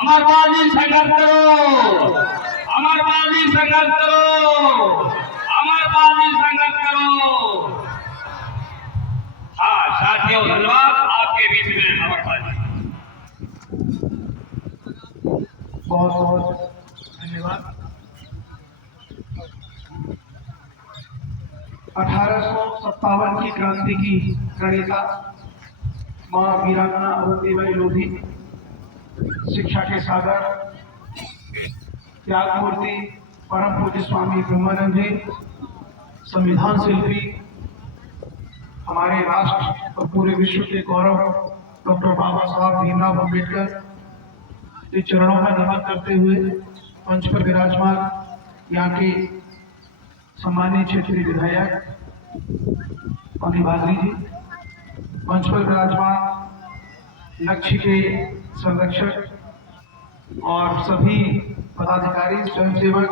আমার বাঙালি সংঘাত করো, আমার বাঙালি সংঘাত করো, আমার बाली संघर्ष करो। हाँ साथियों, धन्यवाद आपके बीच में अमर भाई। बहुत बहुत धन्यवाद। 1857 की क्रांति की प्रणेता मां वीरांगना अवंतीबाई लोधी, शिक्षा के सागर, त्याग मूर्ति परम पूज्य स्वामी ब्रह्मानंद जी, संविधान शिल्पी, हमारे राष्ट्र और पूरे विश्व के गौरव डॉक्टर बाबा साहब भीमराव अम्बेडकर के चरणों में नमन करते हुए मंच पर विराजमान यहाँ के सम्मानीय क्षेत्रीय विधायक अनिल भादरी जी, मंच पर विराजमान लक्ष्य के संरक्षक और सभी पदाधिकारी, स्वयंसेवक,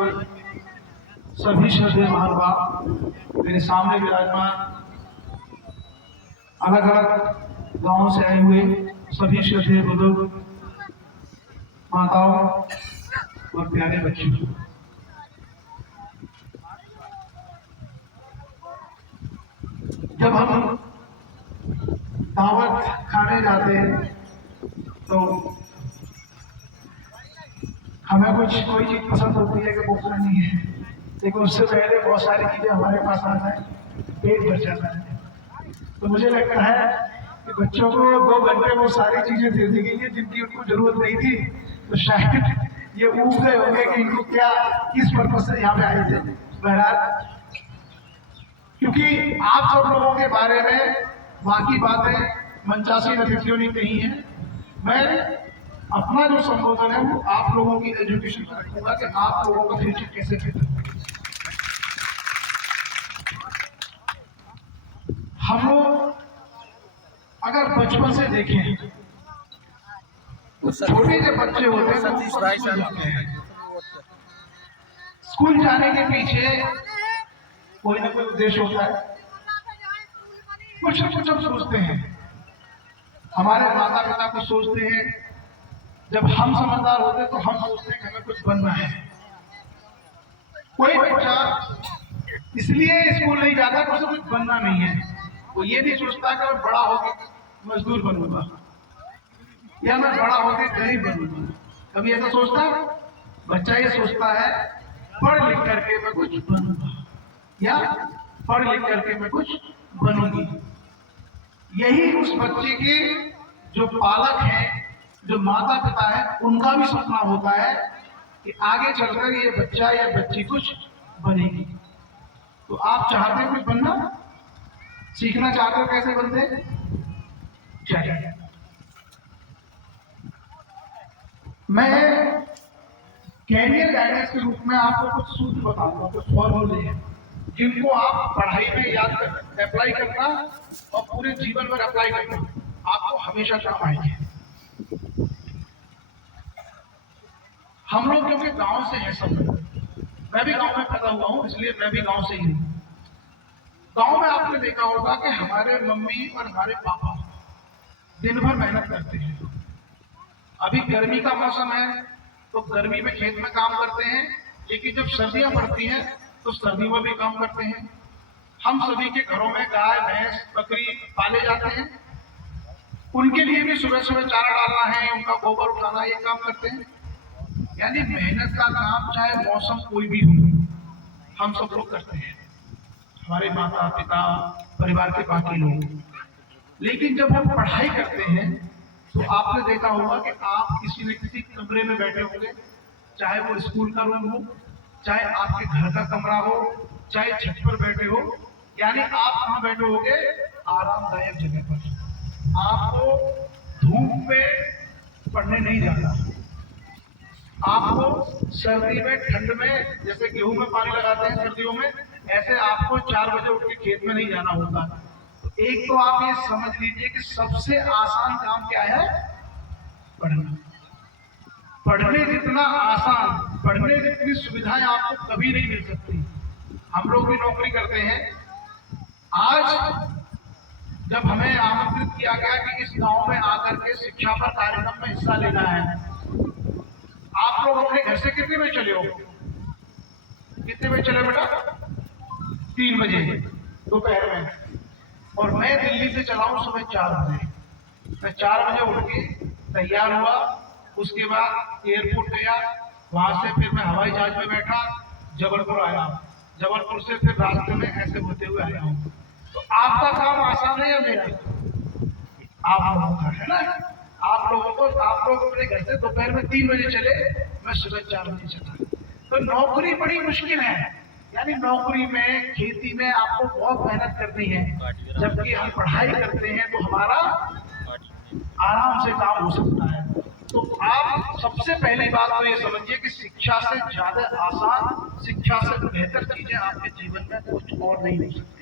सभी श्रद्धेय महानुभाव, मेरे सामने विराजमान अलग अलग गांवों से आए हुए सभी श्रद्धेय बुजुर्ग, माताओं और प्यारे बच्चों, जब हम दावत खाने जाते हैं तो हमें कोई चीज पसंद होती है कि भूख नहीं है, लेकिन उससे पहले बहुत सारी चीजें हमारे पास आ जाए, पेट भर जाता है। तो मुझे लगता है कि बच्चों को 2 घंटे वो सारी चीजें दे दी गई है जिनकी उनको जरूरत नहीं थी, तो शायद ये ऊब गए होंगे कि इनको क्या किस पर्पज से यहाँ पे आए थे। बहरहाल, क्योंकि आप सब लोगों के बारे में बाकी बातें मंचासी अतिथियों ने कही है, मैं अपना जो संबोधन है वो आप लोगों की एजुकेशन पर रखूंगा कि आप लोगों का फ्यूचर कैसे बेहतर। हम लोग अगर बचपन से देखें तो छोटे जो बच्चे होते हैं स्कूल जाने के पीछे कोई ना कोई उद्देश्य होता है, कुछ न कुछ हम सोचते हैं, हमारे माता पिता कुछ सोचते हैं, जब हम समझदार होते हैं तो हम सोचते हैं कि हमें कुछ बनना है। कोई बच्चा इसलिए स्कूल नहीं जाता कि उसे कुछ बनना नहीं है, वो ये नहीं सोचता कि मैं बड़ा होकर मजदूर बनूंगा या मैं बड़ा होकर गरीब बनूंगा। कभी ऐसा सोचता बच्चा? ये सोचता है पढ़ लिख करके मैं कुछ बनूंगा या पढ़ लिख करके मैं कुछ बनूंगी। यही उस बच्चे के जो पालक हैं, जो माता पिता है, उनका भी सपना होता है कि आगे चलकर ये बच्चा या बच्ची कुछ बनेगी। तो आप चाहते हैं कुछ बनना, सीखना चाहते हो कैसे बनते? चलिए मैं कैरियर गाइडेंस के रूप में आपको कुछ सूत्र बताऊंगा, कुछ फॉर्मूले हैं जिनको आप पढ़ाई में याद कर अप्लाई करना और पूरे जीवन भर अप्लाई करना, आपको हमेशा काम आएंगे। हम लोग क्योंकि गांव से हैं सब, मैं भी गांव में पैदा हुआ हूं, इसलिए मैं भी गांव से ही हूं। गांव में आपने देखा होगा कि हमारे मम्मी और हमारे पापा दिन भर मेहनत करते हैं। अभी गर्मी का मौसम है तो गर्मी में खेत में काम करते हैं, लेकिन जब सर्दियां पड़ती हैं तो सर्दियों में भी काम करते हैं। हम सभी के घरों में गाय, भैंस, बकरी पाले जाते हैं, उनके लिए भी सुबह सुबह चारा डालना है, उनका गोबर उठाना, ये काम करते हैं। यानी मेहनत का काम चाहे मौसम कोई भी हो, हम सब लोग करते हैं, हमारे माता पिता, परिवार के बाकी लोग। लेकिन जब हम पढ़ाई करते हैं तो आपने देखा होगा कि आप किसी न किसी कमरे में बैठे होंगे, चाहे वो स्कूल का रूम हो, चाहे आपके घर का कमरा हो, चाहे छत पर बैठे हो, यानी आप कहाँ बैठे होंगे? आरामदायक जगह पर। आपको धूप में पढ़ने नहीं जाना, आपको सर्दी में, ठंड में, जैसे गेहूं में पानी लगाते हैं सर्दियों में, ऐसे आपको 4 बजे उठ के खेत में नहीं जाना होता। एक तो आप ये समझ लीजिए कि सबसे आसान काम क्या है? पढ़ना। पढ़ने जितना आसान, पढ़ने जितनी सुविधाएं आपको कभी नहीं मिल सकती। हम लोग भी नौकरी करते हैं। आज जब हमें आमंत्रित किया गया कि इस गांव में आकर के शिक्षा पर कार्यक्रम में हिस्सा लेना है, आप लोग अपने घर से कितने बजे चले हो? कितने बजे चले बेटा? 3 बजे दोपहर में। और मैं दिल्ली से चला हूँ सुबह 4 बजे। मैं 4 बजे उठ के तैयार हुआ, उसके बाद एयरपोर्ट गया, वहां से फिर मैं हवाई जहाज में बैठा, जबलपुर आया, जबलपुर से फिर रास्ते में ऐसे होते हुए आया हूँ। तो आपका काम आसान है या मेरा? आप लोगों का है ना। आप लोग अपने घर से दोपहर में 3 बजे चले, मैं सुबह 4 बजे चला। तो नौकरी बड़ी मुश्किल है, यानी नौकरी में, खेती में आपको बहुत मेहनत करनी है, जबकि हम पढ़ाई करते हैं तो हमारा आराम से काम हो सकता है। तो आप सबसे पहली बात तो ये समझिए कि शिक्षा से ज्यादा आसान, शिक्षा से बेहतर चीजें आपके जीवन में कुछ और नहीं हो सकती।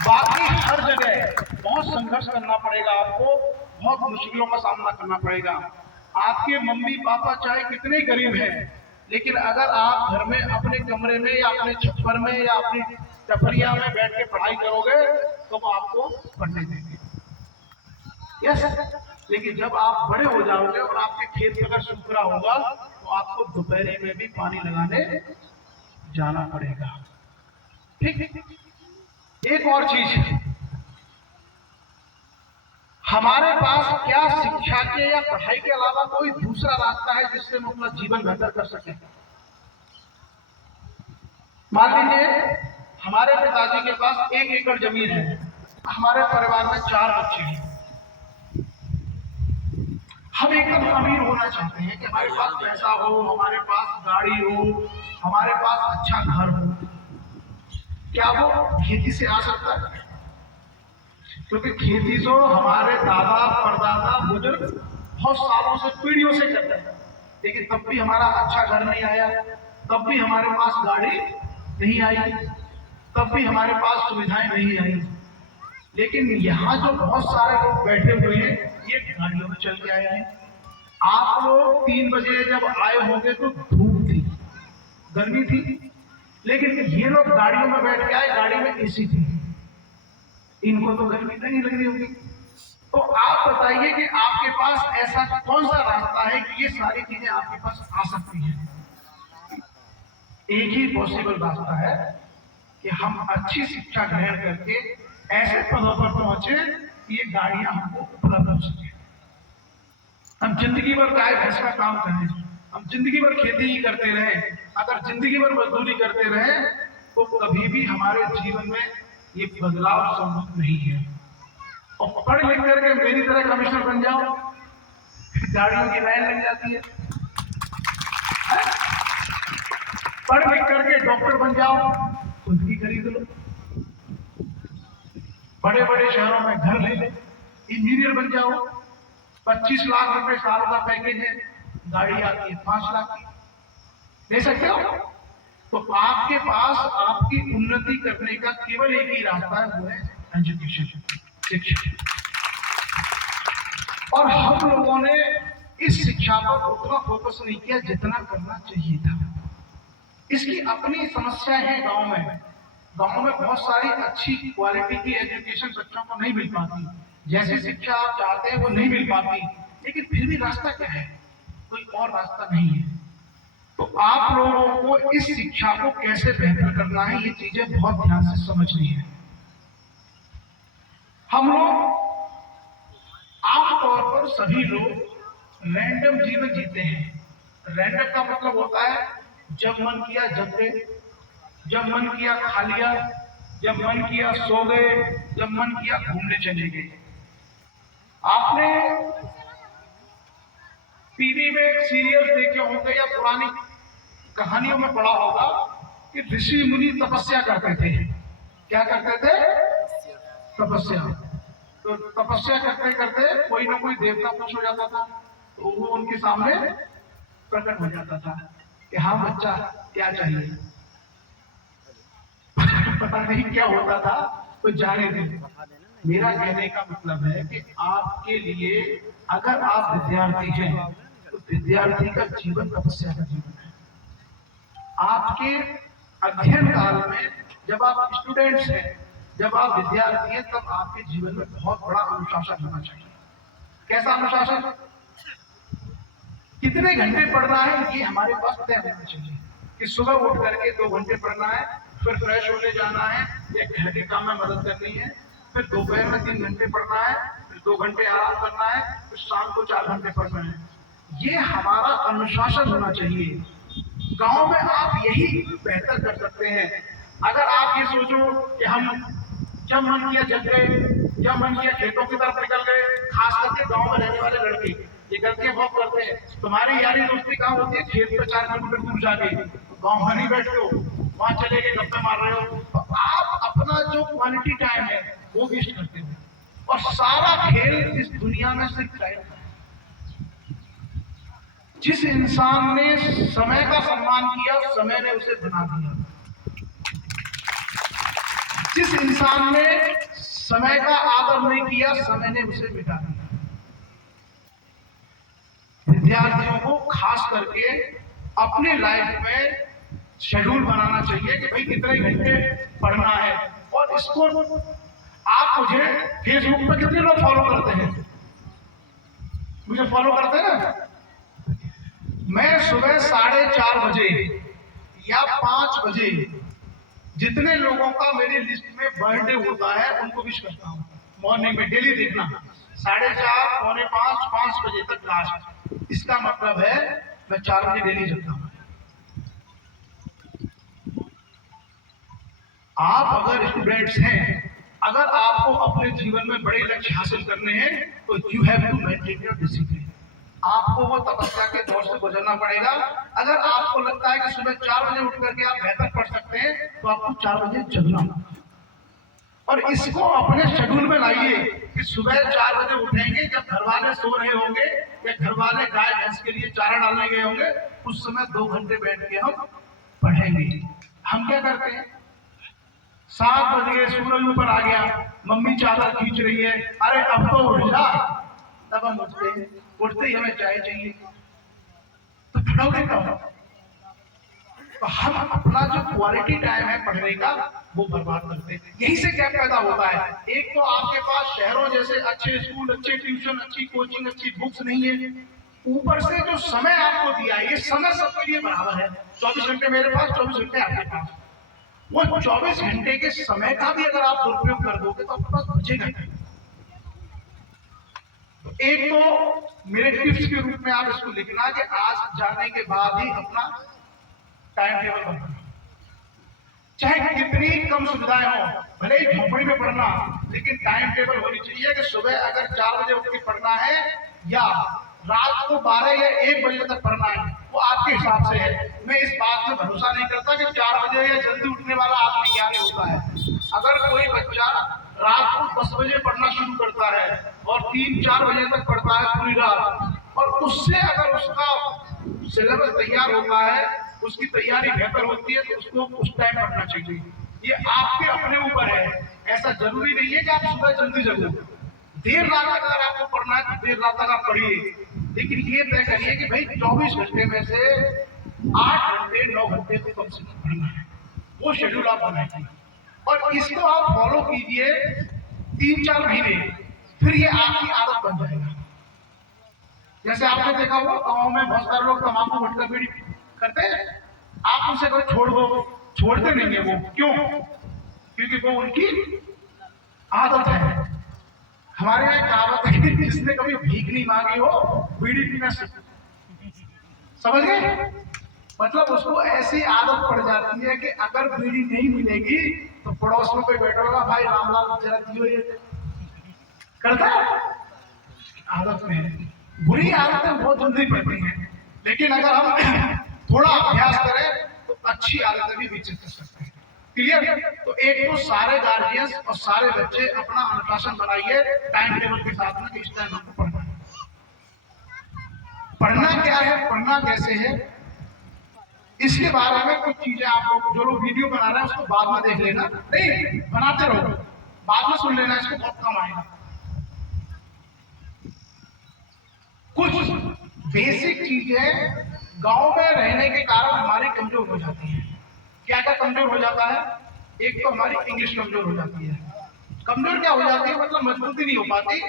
बाकी हर जगह बहुत संघर्ष करना पड़ेगा, आपको बहुत मुश्किलों का सामना करना पड़ेगा। आपके मम्मी पापा चाहे कितने गरीब हैं, लेकिन अगर आप घर में अपने कमरे में या अपने छप्पर में या अपनी टपरिया में बैठ के पढ़ाई करोगे तो वो आपको पढ़ने देंगे। यस, लेकिन जब आप बड़े हो जाओगे और आपके खेत में अगर सूखा होगा तो आपको दोपहर में भी पानी लगाने जाना पड़ेगा। ठीक। एक और चीज है, हमारे पास क्या शिक्षा के या पढ़ाई के अलावा कोई दूसरा रास्ता है जिससे हम अपना जीवन बेहतर कर सकें? मान लीजिए हमारे पिताजी के पास 1 एकड़ जमीन है, हमारे परिवार में 4 बच्चे हैं, हम एकदम अमीर होना चाहते हैं कि हमारे पास पैसा हो, हमारे पास गाड़ी हो, हमारे पास अच्छा घर हो। क्या वो खेती से आ सकता है? क्योंकि खेती तो हमारे दादा परदादा बुजुर्ग बहुत सालों से, पीढ़ियों से करते हैं, लेकिन तब भी हमारा अच्छा घर नहीं आया, तब भी हमारे पास गाड़ी नहीं आई, तब भी हमारे पास सुविधाएं नहीं आई। लेकिन यहाँ जो बहुत सारे लोग बैठे हुए हैं ये गाड़ियों में चल के आए हैं। आप लोग 3 बजे जब आए होंगे तो धूप थी, गर्मी थी, लेकिन ये लोग गाड़ियों में बैठ के आए, गाड़ी में एसी थी, इनको तो गर्मी नहीं लग रही होगी। तो आप बताइए कि आपके पास ऐसा कौन सा रास्ता है कि ये सारी चीजें आपके पास आ सकती हैं? एक ही पॉसिबल रास्ता है कि हम अच्छी शिक्षा ग्रहण करके ऐसे पदों पर पहुंचे कि ये गाड़ियां हमको उपलब्ध हो सके। हम जिंदगी भर गाय भैंस का काम करें, हम जिंदगी भर खेती ही करते रहे, अगर जिंदगी भर मजदूरी करते रहे तो कभी भी हमारे जीवन में ये बदलाव संभव नहीं है। और पढ़ लिख करके मेरी तरह कमिश्नर बन जाओ, गाड़ियों की लाइन लग जाती है। पढ़ लिख करके डॉक्टर बन जाओ, खुद की खरीद लो, बड़े बड़े शहरों में घर ले लो, इंजीनियर बन जाओ, 25 लाख रुपए साल का पैकेज है, गाड़ी आती है 5 लाख की, ले सकते हो। तो आपके पास आपकी उन्नति करने का केवल एक ही रास्ता है, वो है एजुकेशन, शिक्षा। और हम लोगों ने इस शिक्षा पर उतना फोकस नहीं किया जितना करना चाहिए था। इसकी अपनी समस्याएं हैं गांव में। गांव में बहुत सारी अच्छी क्वालिटी की एजुकेशन बच्चों को नहीं मिल पाती, जैसी शिक्षा आप चाहते हैं वो नहीं मिल पाती, लेकिन फिर भी रास्ता क्या है? कोई और रास्ता नहीं है। तो आप लोगों को इस शिक्षा को कैसे बेहतर करना है, ये चीजें बहुत ध्यान से समझनी है। हम लोग आमतौर पर सभी लोग रैंडम जीवन जीते हैं। रैंडम का मतलब होता है जब मन किया जग गए, जब मन किया खा लिया, जब मन किया सो गए, जब मन किया घूमने चले गए। आपने टीवी में एक सीरियल देखे होंगे या पुरानी कहानियों में पढ़ा होगा कि ऋषि मुनि तपस्या करते थे। क्या करते थे? तपस्या। तो तपस्या करते करते कोई ना कोई देवता खुश हो जाता था, तो वो उनके सामने प्रकट हो जाता था कि हाँ बच्चा क्या चाहिए। पता नहीं क्या होता था, तो जाने दें। मेरा कहने का मतलब है कि आपके लिए अगर आप विद्यार्थी हैं तो विद्यार्थी का जीवन तपस्या का जीवन है। आपके अध्ययन काल में जब आप स्टूडेंट्स हैं, जब आप विद्यार्थी हैं, तब आपके जीवन में बहुत बड़ा अनुशासन होना चाहिए। कैसा अनुशासन? कितने घंटे पढ़ना है ये हमारे पास तय होना चाहिए कि सुबह उठ करके 2 घंटे पढ़ना है, फिर फ्रेश होने जाना है या घर के काम में मदद करनी है, फिर दोपहर में 3 घंटे पढ़ना है, फिर 2 घंटे आराम करना है, फिर शाम को 4 घंटे पढ़ना है। ये हमारा अनुशासन होना चाहिए। गांव में आप यही बेहतर कर सकते हैं। अगर आप ये सोचो कि हम जब मन किया जग गए, जब मन किया खेतों की तरफ निकल गए, खास करके गांव में रहने वाले लड़के ये गलतियां बहुत करते हैं। तुम्हारी यारी दोस्ती कहाँ होती है? खेत पे 4 किलोमीटर दूर जाके, गांव में नहीं बैठते हो, वहां चले गए गप्पे मार रहे हो। तो आप अपना जो क्वालिटी टाइम है वो वेस्ट करते हो। और सारा खेल इस दुनिया में सिर्फ टाइम है। जिस इंसान ने समय का सम्मान किया, समय ने उसे बना दिया। जिस इंसान ने समय का आदर नहीं किया, समय ने उसे मिटा दिया। विद्यार्थियों को खास करके अपनी लाइफ में शेड्यूल बनाना चाहिए कि भाई कितने घंटे पढ़ना है। और इसको आप मुझे फेसबुक पर कितने लोग फॉलो करते हैं? मुझे फॉलो करते हैं ना? मैं सुबह 4:30 बजे या 5 बजे जितने लोगों का मेरी लिस्ट में बर्थडे होता है उनको विश करता हूँ। मॉर्निंग में डेली देखना 4:30, 4:45, 5 बजे तक लास्ट। इसका मतलब है मैं 4 बजे डेली जगता हूँ। आप अगर स्टूडेंट्स हैं, अगर आपको अपने जीवन में बड़े लक्ष्य हासिल करने हैं तो you have to maintain your discipline. आपको वो तपस्या के दौर से गुजरना पड़ेगा। अगर आपको लगता है कि सुबह 4 बजे उठ करके आप बेहतर पढ़ सकते हैं तो आपको 4 बजे जगना होगा। और इसको अपने शेड्यूल में लाइए कि सुबह 4 बजे उठेंगे। जब घर वाले सो रहे होंगे या घर वाले गाय भैंस के लिए चारा डालने गए होंगे, उस समय 2 घंटे बैठ के हम पढ़ेंगे। हम क्या करते हैं? 7 बज गए, सूरज ऊपर आ गया, मम्मी चादर खींच रही है, अरे अब तो उठ जा। तब हम उठते हैं, उठते ही हमें चाय चाहिए, तो पढ़ोगे कब? तो हम अपना जो क्वालिटी टाइम है पढ़ने का वो बर्बाद करते हैं। यही से क्या पैदा होता है? एक तो आपके पास शहरों जैसे अच्छे स्कूल, अच्छे ट्यूशन, अच्छी कोचिंग, अच्छी बुक्स नहीं है। ऊपर से जो समय आपको दिया है, ये समय सबके लिए बराबर है। 24 घंटे मेरे पास, 24 घंटे आपके पास। वो 24 घंटे के समय का भी अगर आप दुरुपयोग कर दोगे तो आपके पास बचेगा। तो एक तो मेरे टिप्स के रूप में आप इसको लिखना कि आज जाने के बाद ही अपना टाइम टेबल बनाना। चाहे कितनी कम सुविधाएं हो, भले ही झोपड़ी में पढ़ना, लेकिन टाइम टेबल होनी चाहिए कि सुबह अगर 4 बजे उठ के पढ़ना है या रात को 12 या 1 बजे तक पढ़ना है, वो आपके हिसाब से है। मैं इस बात में भरोसा नहीं करता कि 4 बजे या जल्दी उठने वाला आदमी ज्ञानी होता है। अगर कोई बच्चा रात को 10 बजे पढ़ना शुरू करता है और 3-4 बजे तक पढ़ता है पूरी रात, और उससे अगर उसका सिलेबस तैयार होता है, उसकी तैयारी बेहतर होती है, तो उसको उस टाइम पढ़ना चाहिए। ये आपके अपने ऊपर है। ऐसा जरूरी नहीं है कि आप सुबह जल्दी जगो। देर रात तक अगर आपको पढ़ना है तो देर रात तक आप पढ़िए, लेकिन ये तय करिए कि भाई 24 घंटे में से 8 घंटे 9 घंटे तो कम से कम पढ़ना है। वो शेड्यूल आप बनाइए और इसको आप फॉलो कीजिए 3-4 महीने, फिर ये आपकी आदत बन जाएगा। जैसे आपने देखा होगा गाँव में बहुत सारे लोग तंबाकू गुटखा बीड़ी करते हैं। आप उनसे कोई छोड़ दो, छोड़ते नहीं है वो। क्यों? क्योंकि वो उनकी आदत है। हमारे यहाँ कहावत है कि जिसने कभी भीख नहीं मांगी हो बीड़ी पीना सीख। समझ गए? मतलब उसको ऐसी आदत पड़ जाती है कि अगर बीड़ी नहीं मिलेगी तो पड़ोस में कोई बैठा होगा, भाई रामलाल जरा दियो ये, करता है। आदत में बुरी आदतें बहुत जल्दी पड़ती हैं, लेकिन अगर हम थोड़ा अभ्यास करें तो अच्छी आदतें भी विकसित कर सकते हैं। क्लियर? तो एक तो सारे गार्जियंस और सारे बच्चे अपना अनुशासन बनाइए टाइम टेबल के साथ में कि इस टाइम आपको पढ़ना है। पढ़ना क्या है, पढ़ना कैसे है, इसके बारे में कुछ चीजें आप लोग जो लोग वीडियो बना रहे हैं उसको बाद में देख लेना, नहीं बनाते रहो, बाद में सुन लेना, इसको बहुत कम आएगा। कुछ बेसिक चीजें गांव में रहने के कारण हमारी कमजोर हो जाती है। क्या क्या कमजोर हो जाता है? एक तो हमारी इंग्लिश कमजोर हो जाती है। कमजोर क्या हो जाती है? मतलब मजबूती नहीं हो पाती।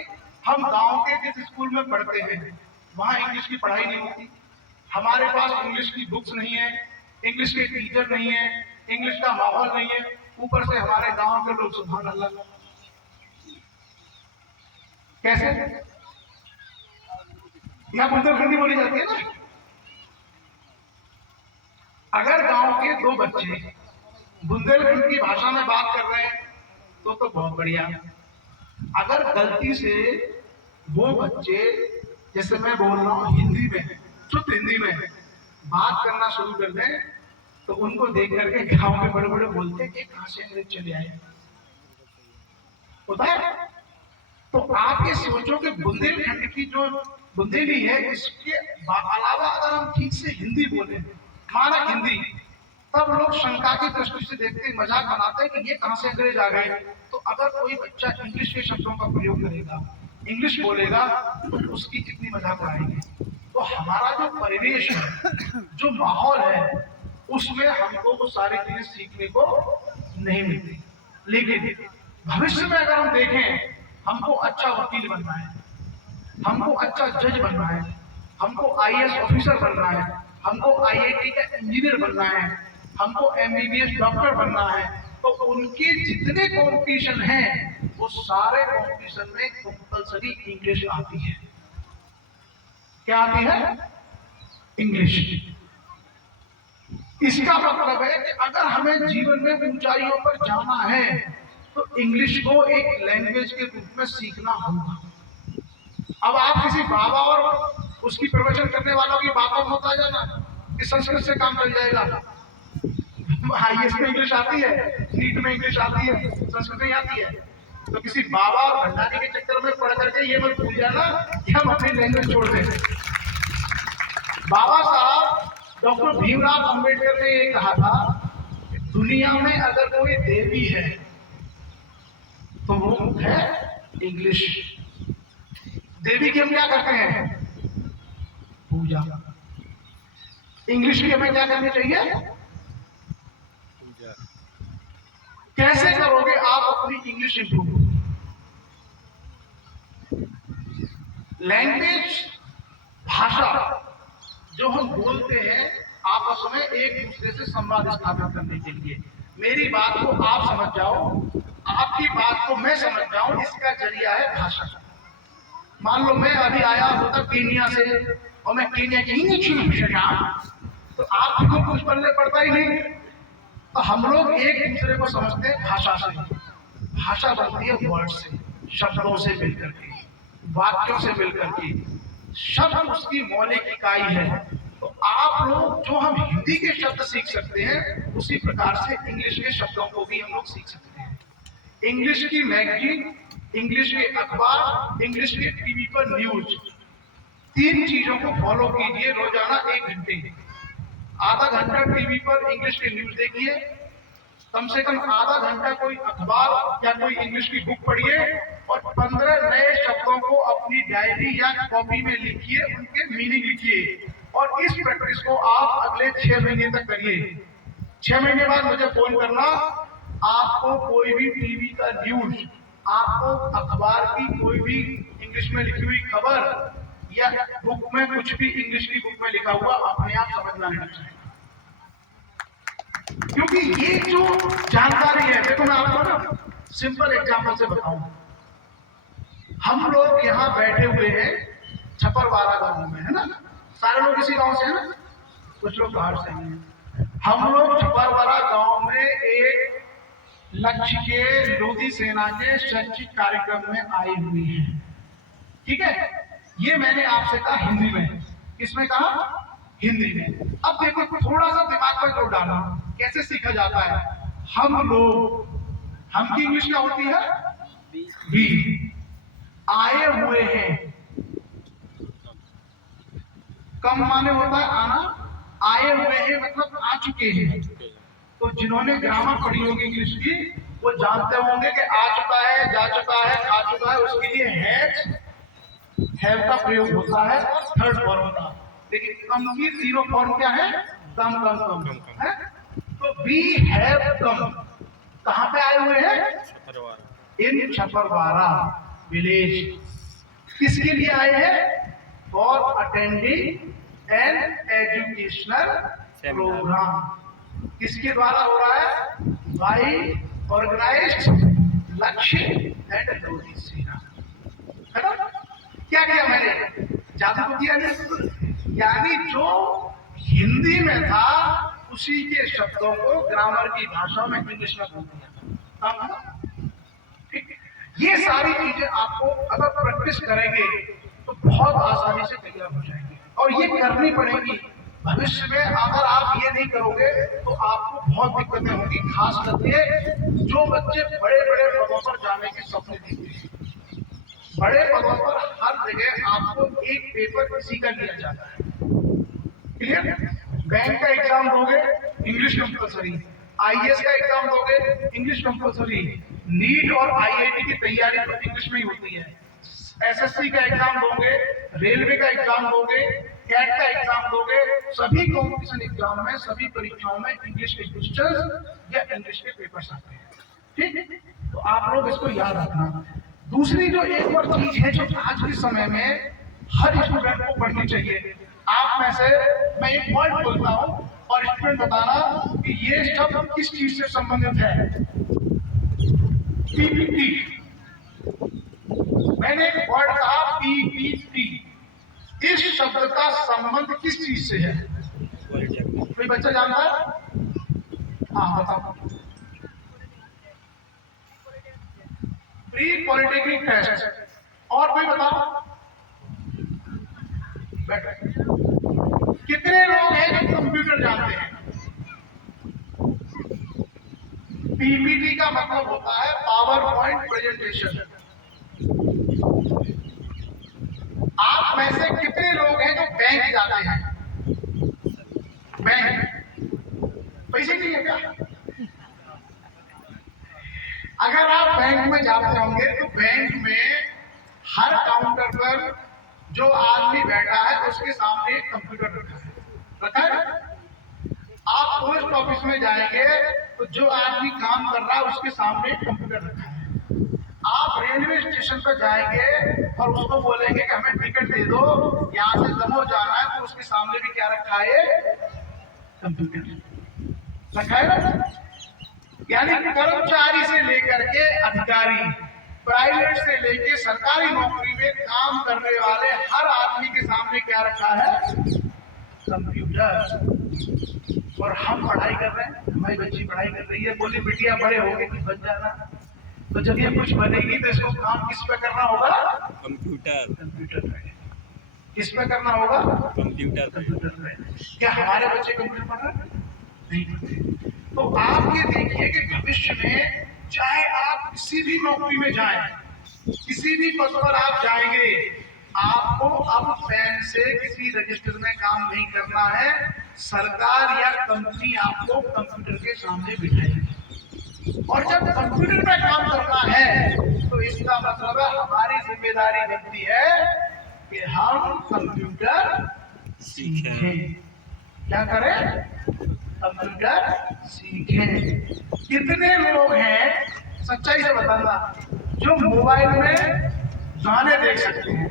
हम गांव के जिस स्कूल में पढ़ते हैं वहां इंग्लिश की पढ़ाई नहीं होती। हमारे पास इंग्लिश की बुक्स नहीं है, इंग्लिश के टीचर नहीं है, इंग्लिश का माहौल नहीं है, ऊपर से हमारे गांव के लोग सुभान अल्लाह कैसे, यहाँ बुंदेलखंडी बोली जाती है ना। अगर गांव के दो बच्चे बुंदेलखंड की भाषा में बात कर रहे हैं तो बहुत बढ़िया। अगर गलती से वो बच्चे, जैसे मैं बोल रहा हूँ हिंदी में, शुद्ध हिंदी में बात करना शुरू कर दें तो उनको देख करके गांव के बड़े बड़े बोलते हैं कि कहां से अंग्रेज चले आए, होता है। तो आप ये सोचो कि बुंदेलखंड की जो बुंदेली है, इसके अलावा अगर हम ठीक से हिंदी बोले, मानक हिंदी, तब लोग शंका की दृष्टि से देखते, मजाक बनाते हैं कि ये कहां से अंग्रेज आ गए। तो अगर कोई बच्चा इंग्लिश के शब्दों का प्रयोग करेगा, इंग्लिश बोलेगा, तो उसकी कितनी मजाक उड़ाएंगे। तो हमारा जो परिवेश है, जो माहौल है, उसमें हमको वो सारी चीजें सीखने को नहीं मिलती। लेकिन भविष्य में अगर हम देखें, हमको अच्छा वकील बनना है, हमको अच्छा जज बनना है, हमको आईएएस ऑफिसर बनना है, हमको आईआईटी का इंजीनियर बनना है, हमको एमबीबीएस डॉक्टर बनना है, तो उनके जितने कॉम्पिटिशन हैं, वो सारे कॉम्पिटिशन में कंपल्सरी इंग्लिश आती है। क्या आती है? इंग्लिश। इसका मतलब है कि अगर हमें जीवन में ऊंचाइयों पर जाना है तो इंग्लिश को एक लैंग्वेज के रूप में सीखना होगा। अब आप किसी बाबा और उसकी प्रवचन करने वालों की बातों में होता जाना कि संस्कृत से काम चल जाएगा। आईएएस में इंग्लिश आती है, नीट में इंग्लिश आती है, संस्कृत नहीं आती है। तो किसी बाबा और भंडारी के चक्कर में पड़ करके ये मत भूल जाना कि हम अपनी लैंग्वेज छोड़ दें। बाबा साहब डॉक्टर भीमराव अंबेडकर ने ये कहा था कि दुनिया में अगर कोई देवी है तो वो है इंग्लिश। देवी की हम क्या करते हैं? पूजा। इंग्लिश की हमें क्या करनी चाहिए? कैसे करोगे आप अपनी इंग्लिश इंप्रूव? लैंग्वेज, भाषा जो हम बोलते हैं आपस में एक दूसरे से संवाद स्थापित करने के लिए। मेरी बात को आप समझ जाओ, आपकी बात को मैं समझ जाऊं, इसका जरिया है भाषा। मान लो मैं अभी आया होता केनिया से और मैं केनिया की इंग्लिश तो आपको कुछ पढ़ने पड़ता ही नहीं। तो हम लोग एक दूसरे को समझते हैं भाषा से। भाषा बनती है वर्ड से, शब्दों से मिलकर के, वाक्यों से मिलकर के। शब्द उसकी मौलिक इकाई है। तो आप लोग जो हम हिंदी के शब्द सीख सकते हैं, उसी प्रकार से इंग्लिश के शब्दों को भी हम लोग सीख सकते हैं। इंग्लिश की मैगजीन, इंग्लिश के अखबार, इंग्लिश के टीवी पर न्यूज, तीन चीजों को फॉलो कीजिए रोजाना 1 घंटे। आधा घंटा टीवी पर इंग्लिश के न्यूज देखिए, कम से कम आधा घंटा कोई अखबार या कोई इंग्लिश की बुक पढ़िए और 15 नए शब्दों को अपनी डायरी या कॉपी में लिखिए, उनके मीनिंग लिखिए। और इस प्रैक्टिस को आप अगले 6 महीने तक करिए। 6 महीने बाद मुझे फोन करना। आपको कोई भी टीवी का न्यूज, आपको अखबार की कोई भी इंग्लिश में लिखी हुई खबर या बुक में कुछ भी इंग्लिश की बुक में लिखा हुआ अपने आप समझ में आना चाहिए। क्योंकि ये जो जानकारी है, देखो मैं आपको ना सिंपल एग्जांपल से बताऊं। हम लोग यहाँ बैठे हुए हैं छपरवारा गांव में, है ना। सारे लोग इसी गांव से हैं ना, कुछ लोग बाहर से हैं। हम लोग छपरवारा गांव में एक लक्ष्य के लोधी सेना के शैक्षिक कार्यक्रम में आए हुए हैं। ठीक है, ये मैंने आपसे कहा हिंदी में। किसमें कहा? हिंदी में। अब देखो थोड़ा सा दिमाग पर जोर डालना, कैसे सीखा जाता है। हम लोग, हम की इंग्लिश क्या होती है? बी। आए हुए हैं, कम माने होता है आना, आए हुए हैं मतलब आ चुके हैं। तो जिन्होंने ग्रामर पढ़ी होगी इंग्लिश की, वो जानते होंगे कि आ चुका है, जा चुका है, खा चुका है, उसके लिए हैव का प्रयोग होता है थर्ड फॉर्म का। लेकिन कम की 0 फॉर्म क्या है? कम कम कम है। तो वी हैव कम कहां पे आए हुए हैं? In Chhaparwara village. किसके लिए आए हैं? For attending an educational programme. किसके द्वारा हो रहा है? By organised Lakshya and Lodhi, है ना? क्या किया मैंने? ज्यादा तो किया नहीं। यानी जो हिंदी में था उसी के शब्दों को ग्रामर की भाषा में इंग्लिश में बोल दिया। ठीक, ये सारी चीजें आपको अगर प्रैक्टिस करेंगे तो बहुत आसानी से तैयार हो जाएंगे, और ये करनी पड़ेगी। भविष्य में अगर आप ये नहीं करोगे तो आपको बहुत दिक्कतें होंगी, खास करके जो बच्चे बड़े बड़े पदों पर जाने के सपने देखते हैं। बड़े पदों पर हर जगह आपको एक पेपर किसी का लिया जाता है, क्लियर? बैंक का एग्जाम दोगे, इंग्लिश कंपल्सरी। आईएएस का एग्जाम दोगे, इंग्लिश कंपल्सरी। नीट और आईआईटी की तैयारी तो इंग्लिश में ही होती है। एसएससी का एग्जाम दोगे, रेलवे का एग्जाम दोगे, कैट का एग्जाम दोगे, सभी कॉम्पिटिशन एग्जाम में, सभी परीक्षाओं में इंग्लिश के क्वेश्चंस या इंग्लिश के पेपर्स आते हैं। ठीक, तो आप लोग इसको याद रखना। दूसरी जो एक और चीज है जो आज के समय में हर स्टूडेंट को पढ़नी चाहिए, आप में से मैं एक वर्ड बोलता हूं और स्टूडेंट बताना कि ये शब्द किस चीज से संबंधित है। पीपीटी। मैंने एक वर्ड कहा पीपीटी, इस शब्द का संबंध किस चीज से है? कोई बच्चा जानता है? हाँ बताओ। Pre polytechnic test. और कोई बताओ? कितने लोग हैं जो कंप्यूटर जानते हैं? पीपीटी का मतलब होता है पावर पॉइंट प्रेजेंटेशन। आप में से कितने लोग हैं जो बैंक जाते हैं? बैंक पैसे के लिए क्या? अगर आप बैंक में जाते होंगे तो बैंक में हर काउंटर पर जो आदमी बैठा है उसके सामने एक कंप्यूटर रखा है। आप पोस्ट ऑफिस में जाएंगे तो जो आदमी काम कर रहा है उसके सामने एक कंप्यूटर रखा है। आप रेलवे स्टेशन पर जाएंगे और उसको बोलेंगे कि हमें टिकट दे दो, यहाँ से दमोह जाना है, तो उसके सामने भी क्या रखा है? कंप्यूटर रखा है ना। यानी कर्मचारी से लेकर के अधिकारी, प्राइवेट से लेके सरकारी नौकरी में काम करने वाले हर आदमी के सामने क्या रखा है? कंप्यूटर। और हम पढ़ाई कर रहे हैं, हमारी बच्ची पढ़ाई कर रही है, बोली बिटिया बड़े हो गए कुछ बन जाना, तो जब ये कुछ बनेगी तो इसको काम किस पे करना होगा? कंप्यूटर। कंप्यूटर पे। किस पे करना होगा? कंप्यूटर। कंप्यूटर पे। क्या हमारे बच्चे कंप्यूटर पढ़ रहे हैं? नहीं पढ़ते। तो आप ये देखिए कि भविष्य में चाहे आप किसी भी नौकरी में जाएं, किसी भी पद पर आप जाएंगे, आपको अब पेन से किसी रजिस्टर में काम नहीं करना है। सरकार या कंपनी आपको कंप्यूटर के सामने बिठाएगी, और जब कंप्यूटर पे काम करना है तो इसका मतलब है हमारी जिम्मेदारी बनती है कि हम कंप्यूटर सीखें। क्या करें? कंप्यूटर सीखें। कितने लोग हैं, सच्चाई से बताना, जो मोबाइल में गाने देख सकते हैं?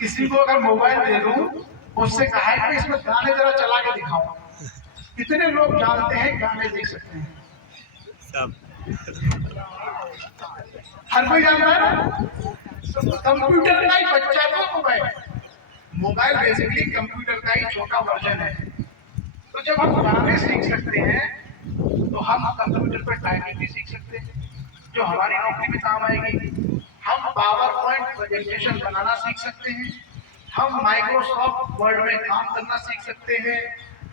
किसी को अगर मोबाइल दे दूं, उससे कहा है कि इसमें गाने जरा चला के दिखाओ। कितने लोग जानते हैं गाने देख सकते हैं? सब। हर कोई जानता है ना। कंप्यूटर का ही बच्चा तो मोबाइल बेसिकली कंप्यूटर का ही छोटा वर्जन है। तो जब हम गाने सीख सकते हैं तो हम कंप्यूटर पर टाइपिंग भी सीख सकते हैं, जो हमारी नौकरी में काम आएगी। हम पावर पॉइंट प्रेजेंटेशन बनाना सीख सकते हैं, हम माइक्रोसॉफ्ट वर्ड में काम करना सीख सकते हैं,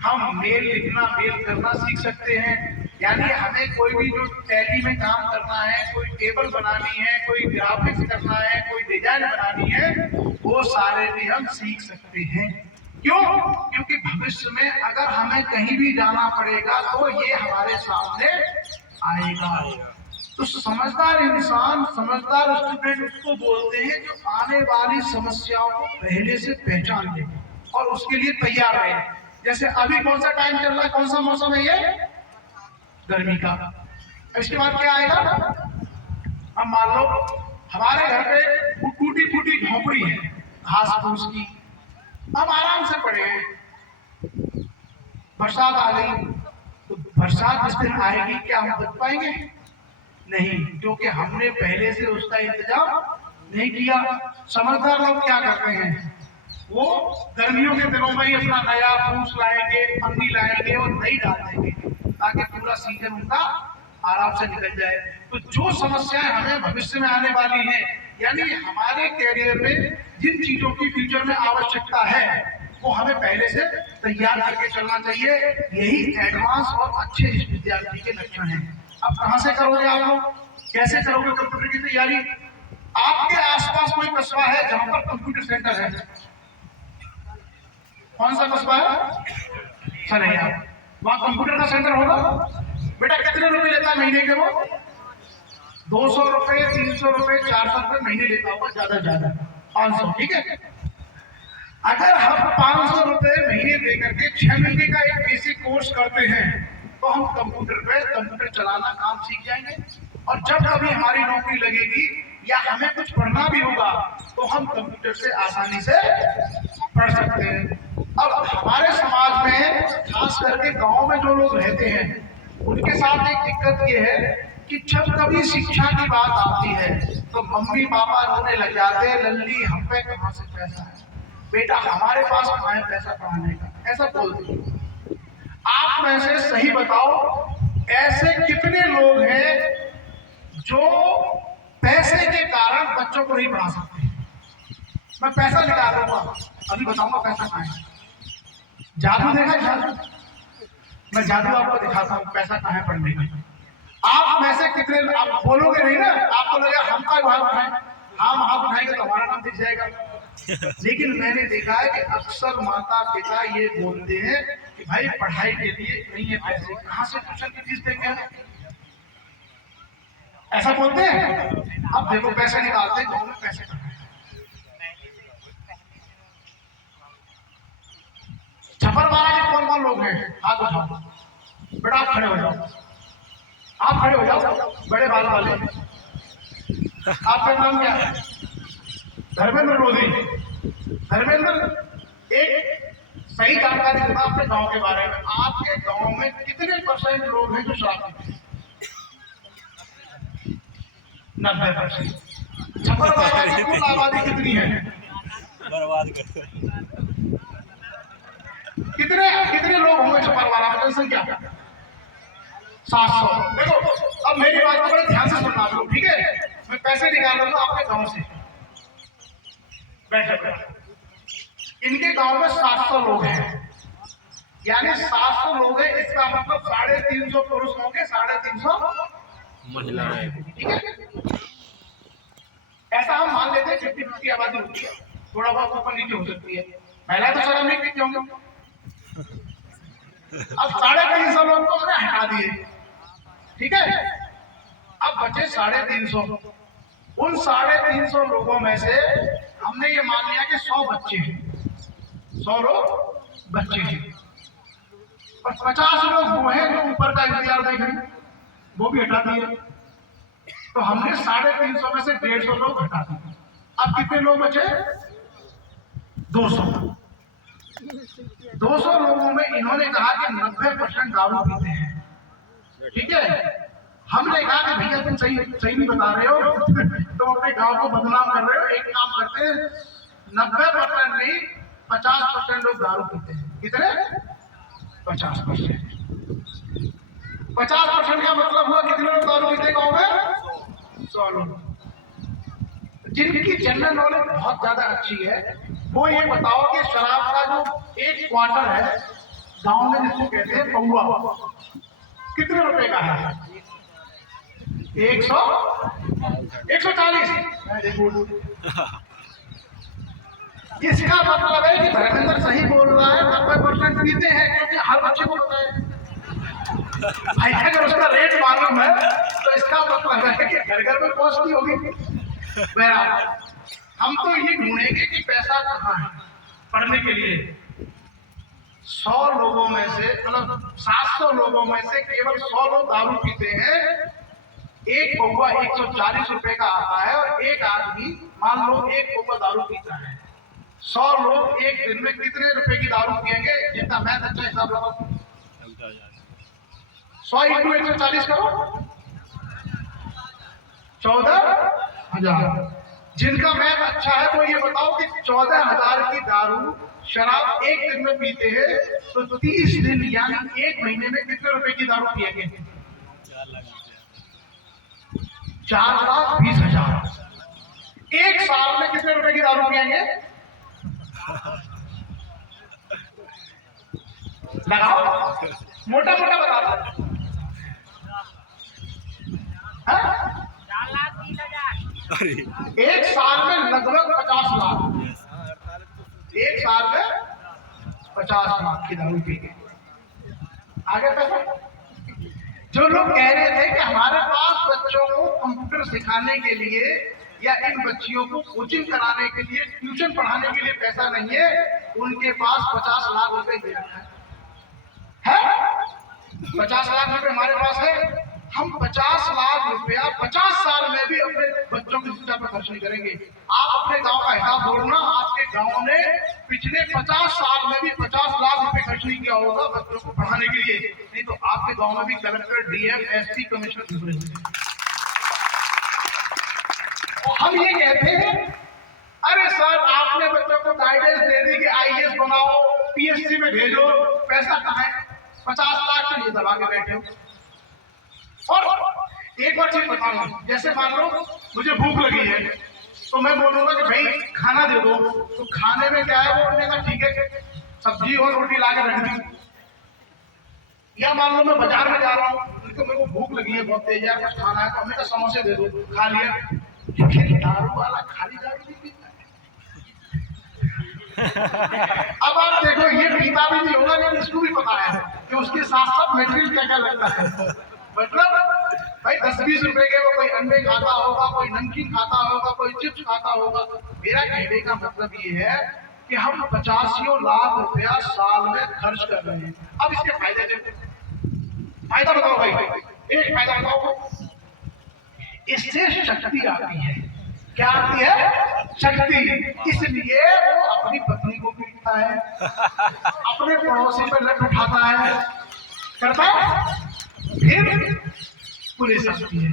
हम मेल लिखना, मेल करना सीख सकते हैं। यानी हमें कोई भी जो टैली में काम करना है, कोई टेबल बनानी है, कोई ग्राफिक्स करना है, कोई डिजाइन बनानी है, वो सारे भी हम सीख सकते हैं। क्यों? क्योंकि भविष्य में अगर हमें कहीं भी जाना पड़ेगा तो ये हमारे सामने आएगा। तो समझदार इंसान, समझदार स्टूडेंट उसको बोलते हैं जो आने वाली समस्याओं को पहले से पहचान ले और उसके लिए तैयार रहे। जैसे अभी कौन सा टाइम चल रहा है, कौन सा मौसम है? ये गर्मी का। इसके बाद क्या आएगा? अब मान लो हमारे घर पे टूटी फूटी झोपड़ी है, घास फूस की, हम आराम से पड़े हैं। बरसात आ गई तो बरसात जिस दिन आएगी क्या हम बच पाएंगे? नहीं, क्योंकि हमने पहले से उसका इंतजाम नहीं किया। समझदार लोग क्या करते हैं, वो गर्मियों के दिनों में ही अपना नया फूस लाएंगे, पन्नी लाएंगे और दही डाल देंगे ताकि पूरा सीजन उनका आराम से निकल जाए। तो जो समस्याएं हमें भविष्य में आने वाली हैं, यानी हमारे कैरियर में जिन चीजों की फ्यूचर में आवश्यकता है, वो हमें पहले से तैयार करके चलना चाहिए। यही एडवांस और अच्छे इस विद्यार्थी के लक्षण हैं। अब कहां से करोगे आप लोग, कैसे करोगे कंप्यूटर की तैयारी? आपके आसपास कोई कस्बा है जहां पर कंप्यूटर सेंटर है? कौन सा कस्बा है? चले यार, वहां कंप्यूटर का सेंटर होगा। बेटा कितने रुपए लेता है महीने के? वो 200 रुपए, 300 रुपए, 400 रुपए महीने लेता होगा, ज्यादा 500। ठीक है, अगर हम 500 रुपए महीने देकर के 6 महीने का एक बेसिक कोर्स करते हैं तो हम कंप्यूटर चलाना काम सीख जाएंगे। और जब कभी हमारी नौकरी लगेगी या हमें कुछ पढ़ना भी होगा तो हम कंप्यूटर से आसानी से पढ़ सकते हैं। अब हमारे समाज में खास करके गांव में जो लोग रहते हैं उनके साथ एक दिक्कत ये है कि जब कभी शिक्षा की बात आती है तो मम्मी पापा रोने लग जाते हैं, लल्ली हम पे कहां से पैसा है, बेटा हमारे पास कहां है पैसा पढ़ाने का, ऐसा बोलते हैं। आप में से सही बताओ, ऐसे कितने लोग हैं जो पैसे के कारण बच्चों को नहीं पढ़ा सकते? मैं पैसा निकाल लूंगा, अभी बताऊंगा पैसा कहां है। जादू देखा? जादू, मैं जादू आपको दिखाता हूं पैसा कहां है पढ़ने का। आप में से कितने, आप बोलोगे नहीं ना, आपको लगेगा हम का हाथ उठाएं, हम हाथ उठाएंगे तो हमारा नाम दिख जाएगा। लेकिन मैंने देखा है कि अक्सर माता पिता ये बोलते हैं कि भाई पढ़ाई के लिए नहीं है पैसे, कहां से ट्यूशन की फीस देंगे हम, ऐसा बोलते हैं। अब देखो पैसे निकालते हैं, गांव में पैसे कहां है? छपरवाड़ा के कौन कौन लोग हैं, हाथ उठाओ। बेटा आप खड़े हो जाओ, आप खड़े हो जाओ, बड़े बाल वाले। आपका नाम क्या है? धर्मेंद्र रोधी। धर्मेंद्र, एक सही जानकारी देना अपने गांव के बारे में। आपके गांव में कितने % लोग हैं जो शराब पीते हैं? 90%। छपरवाड़ा की कुल आबादी कितनी है? बर्बाद करते कितने लोग होंगे छपरवाड़ा में? जनसंख्या 700। देखो अब मेरी बात को बड़े ध्यान से सुनना आप लोग, ठीक है? मैं पैसे निकाल लूंगा आपके गांव से, बैठे। इनके गांव में 700 लोग हैं, यानी 700 लोग हैं, इसका मतलब 350 पुरुष होंगे, 350 महिलाएं। ठीक है? ऐसा हम मान लेते हैं 50-50 आबादी होती है, थोड़ा बहुत ऊपर नीचे हो सकती है। महिलाएं तो शराब नहीं पीती होंगे। अब 350 लोग को हमने हटा दिए, ठीक है? अब बचे 350। उन 350 लोगों में से हमने ये मान लिया कि 100 बच्चे हैं, 100 लोग बच्चे हैं, और 50 लोग वो हैं जो ऊपर का इंतजार देख रहे हैं, वो भी हटा दिए। तो हमने 350 में से 150 लोग हटा दिए। अब कितने लोग बचे? 200। 200 लोगों में इन्होंने कहा कि 90% दारू पीते हैं, ठीक है? हमने कहा कि भैया तुम सही नहीं बता रहे हो, तुम अपने गांव को बदनाम कर रहे हो। एक काम करते हैं, 90% नहीं 50% लोग दारू पीते हैं। कितने? 50%। 50% का मतलब हुआ कितने लोग दारू पीते गांव में? 100 लोग। जिनकी जनरल नॉलेज बहुत ज्यादा अच्छी है वो ये बताओ कि शराब का जो एक क्वार्टर है गांव में जिसको कहते हैं पौवा, कितने रुपए का है? 140। इसका मतलब है कि धर्मेंद्र सही बोल रहा है, 90% पीते हैं, क्योंकि हर बच्चे को पता है। भाई अगर उसका रेट मालूम है तो इसका मतलब है कि घर घर में पहुंचती होगी। हम तो ये ढूंढेंगे कि पैसा कहाँ है पढ़ने के लिए। 100 लोगों में से, मतलब 700 लोगों में से केवल 100 लोग दारू पीते हैं। एक पौवा 140 रुपए का आता है, और एक आदमी मान लो एक पौवा दारू पीता है 100 लोग एक दिन में कितने रुपए की दारू पिएंगे? जितना मैथ अच्छा हिसाब लगाओ। 100 इंटू 140 करो, 14,000। जिनका मैथ अच्छा है वो ये बताओ कि 14,000 की दारू शराब एक दिन में पीते हैं, तो 30 दिन यानी 1 महीने में कितने रुपए की दारू पिएंगे? 4,20,000। 1 साल में कितने रुपए की दारू पिएंगे? लगाओ, मोटा मोटा बता दो। 1 साल में लगभग 50 लाख। 1 साल में 50 लाख की दारू पी गए। आगे पैसा। जो लोग कह रहे थे कि हमारे पास बच्चों को कंप्यूटर सिखाने के लिए या इन बच्चियों को कोचिंग कराने के लिए, ट्यूशन पढ़ाने के लिए पैसा नहीं है, उनके पास 50 लाख रुपए दे रखा है। 50 लाख रुपए हमारे पास है। हम 50 लाख रुपया 50 साल में भी अपने बच्चों की शिक्षा पर खर्च नहीं करेंगे। आप अपने गांव का हिसाब बोलना, आपके गांव ने पिछले 50 साल में भी 50 लाख रुपए खर्च नहीं किया होगा बच्चों को पढ़ाने के लिए। नहीं तो आपके गांव में भी कलेक्टर, डीएम, एसपी, कमिश्नर। हम ये कहते हैं, अरे सर आपने बच्चों को गाइडेंस दे दी कि आईएएस बनाओ, पीएससी में भेजो, पैसा कहाँ है? 50 लाख के लिए दबा के बैठे हो। और एक और चीज बताऊंगा, जैसे मान लो मुझे भूख लगी है तो मैं बोलूंगा कि भाई खाना दे दो, तो खाने में क्या है? वो उन्होंने कहा ठीक है, सब्जी और रोटी ला के रख दी। या मान लो मैं बाजार में जा रहा हूँ, उनको मेरे को भूख लगी है बहुत तेज, यार कुछ खाना है, तो हमने समोसे दे दो, खा लिया। दारू वाला खाली दारू नहीं पीता। अब आप देखो, ये पीता भी नहीं होगा लेकिन इसको भी पता है कि उसके साथ साथ मटेरियल क्या क्या लगता है। मतलब भाई 10-20 रुपए के वो कोई अंडे खाता होगा, कोई नमकीन खाता होगा, कोई चिप्स खाता होगा। मेरा कहने का मतलब ये है कि हम 85 लाख रुपया साल में खर्च कर रहे हैं। अब इसके फायदे देखो, फायदा बताओ भाई, एक फायदा बताओ। इससे शक्ति आती है। क्या आती है? शक्ति। इसलिए वो अपनी पत्नी को पीटता है, अपने पड़ोसी पर लट उठाता है, करता है। फिर पुलिस आती है,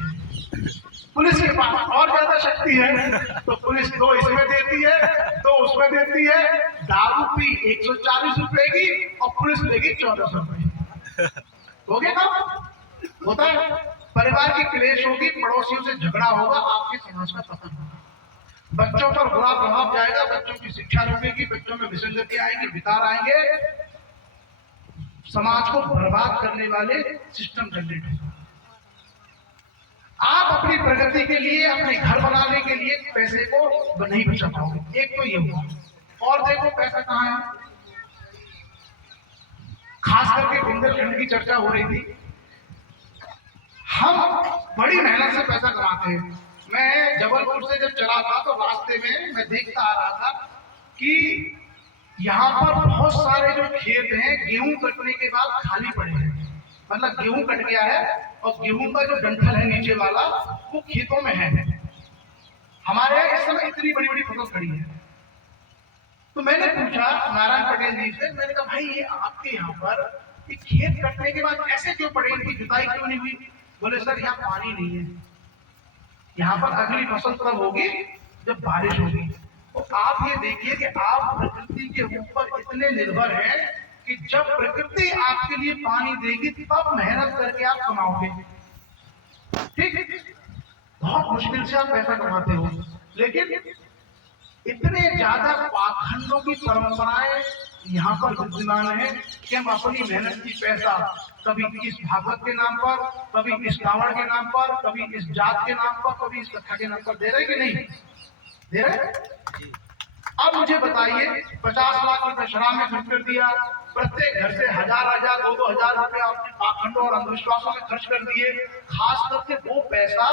पुलिस के पास और ज्यादा शक्ति है, तो पुलिस 2 इसमें देती है, 2 उसमें देती है। दारू पी 140 रुपए की और पुलिस लेगी 1400 रुपए। हो गया काम? होता है। परिवार की क्लेश होगी, पड़ोसियों से झगड़ा होगा, आपके समाज का पतन होगा, बच्चों पर बुरा प्रभाव जाएगा, बच्चों की शिक्षा रुकेगी, बच्चों में विसंगति आएगी, विकार आएंगे, समाज को बर्बाद करने वाले सिस्टम जनरेट होगा। आप अपनी प्रगति के लिए, अपने घर बनाने के लिए पैसे को नहीं बचा पाओगे। एक तो ये हुआ। और देखो पैसा कहाँ है? खास करके बुंदेलखंड की चर्चा हो रही थी। हम बड़ी मेहनत से पैसा कमाते हैं। मैं जबलपुर से जब चला था तो रास्ते में मैं देखता आ रहा था कि यहाँ पर बहुत सारे जो खेत हैं गेहूं कटने के बाद खाली पड़े हैं। मतलब गेहूं कट गया है और गेहूं का जो डंठल है नीचे वाला वो खेतों में है। हमारे यहाँ इस समय इतनी बड़ी बड़ी फसल खड़ी है। तो मैंने पूछा नारायण पटेल जी से, मैंने कहा भाई ये आपके यहाँ पर ये खेत कटने के बाद ऐसे क्यों पड़े, इनकी जुताई क्यों नहीं हुई? बोले सर यहाँ पानी नहीं है, यहाँ पर अगली फसल तब होगी जब बारिश होगी। तो आप ये देखिए कि आप प्रकृति के ऊपर इतने निर्भर हैं कि जब प्रकृति आपके लिए पानी देगी तब मेहनत करके आप कमाओगे। ठीक, बहुत मुश्किल से आप पैसा कमाते हो, लेकिन इतने ज्यादा पाखंडों की परंपराएं यहाँ पर विद्यमान है कि हम अपनी मेहनत की पैसा कभी इस भागवत के नाम पर, कभी इस कांवड़ के नाम पर, कभी इस जात के नाम पर, कभी इस कथा के नाम पर दे रहे कि नहीं दे रहे? अब मुझे बताइए, 50 लाख रुपए शराब में खर्च कर दिया, प्रत्येक घर से 1000-1000, 2-2000 रुपए अपने पाखंडों और अंधविश्वासों में खर्च कर दिए। खास करके वो पैसा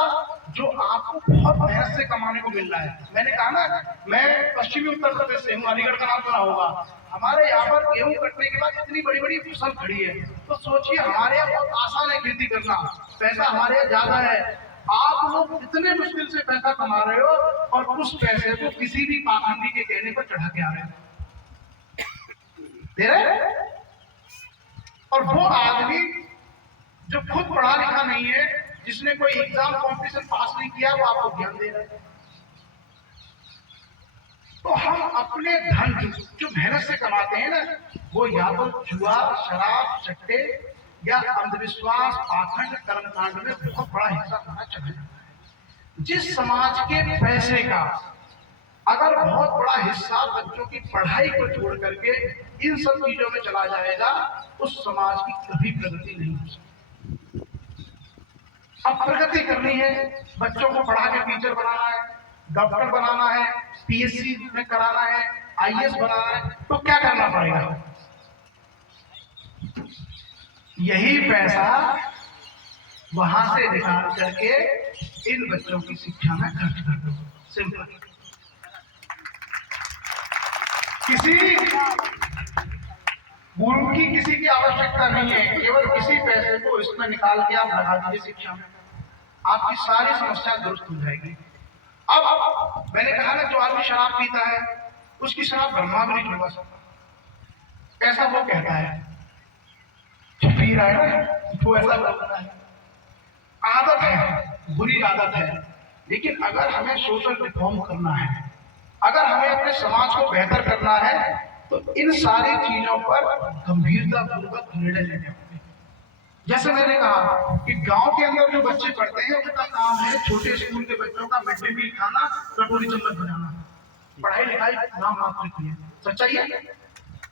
जो आपको बहुत मेहनत से कमाने को मिल रहा है। मैंने कहा ना, मैं पश्चिमी उत्तर प्रदेश से हूँ, अलीगढ़ का नाम सुना होगा। हमारे यहाँ पर गेहूं कटने के बाद इतनी बड़ी बड़ी फसल खड़ी है, तो सोचिए हमारे यहाँ बहुत आसान है खेती करना, पैसा हमारे यहाँ ज्यादा है। आप लोग इतने मुश्किल से पैसा कमा रहे हो और उस पैसे को किसी भी पाखंडी के कहने पर चढ़ा के आ रहे हो, दे रहे हैं। और वो आदमी जो खुद पढ़ा लिखा नहीं है, जिसने कोई एग्जाम कॉम्पिटिशन पास नहीं किया, वो आपको ज्ञान दे रहा है। तो हम अपने धन जो मेहनत से कमाते हैं ना, वो या तो जुआ, शराब, सट्टे या अंधविश्वास, पाखंड, कर्मकांड में बहुत बड़ा हिस्सा हमारा चला जाता है। जिस समाज के पैसे का अगर बहुत बड़ा हिस्सा बच्चों की पढ़ाई को छोड़ करके इन सब चीजों में चला जाएगा, उस समाज की कभी प्रगति नहीं हो सकती। अब प्रगति करनी है, बच्चों को पढ़ा के टीचर बनाना है, डॉक्टर बनाना है, पीएससी में कराना है, आईएएस बनाना है, तो क्या करना पड़ेगा? यही पैसा वहां से निकाल करके इन बच्चों की शिक्षा में खर्च कर दो। सिंपल। किसी गुरु की किसी की आवश्यकता नहीं है, केवल किसी पैसे को इसमें निकाल के आप लगा दीजिए शिक्षा में, आपकी सारी समस्या दुरुस्त हो जाएगी। अब मैंने कहा ना, जो आदमी शराब पीता है उसकी शराब ब्रह्मा भी नहीं छुड़वा सकता, ऐसा वो कहता है। पी रहा है ना, वो ऐसा बोलता है। आदत है, बुरी आदत है। लेकिन अगर हमें सोशल रिफॉर्म करना है, अगर हमें अपने समाज को बेहतर करना है, तो इन सारी चीजों पर गंभीरता पूर्वक निर्णय लेने होंगे। जैसे मैंने कहा कि गांव के अंदर जो बच्चे पढ़ते हैं, उनका काम है छोटे स्कूल के बच्चों का मिड डे मील खाना, कटोरी चम्मच बनाना। पढ़ाई लिखाई नाम मात्र की है, सच्चाई है।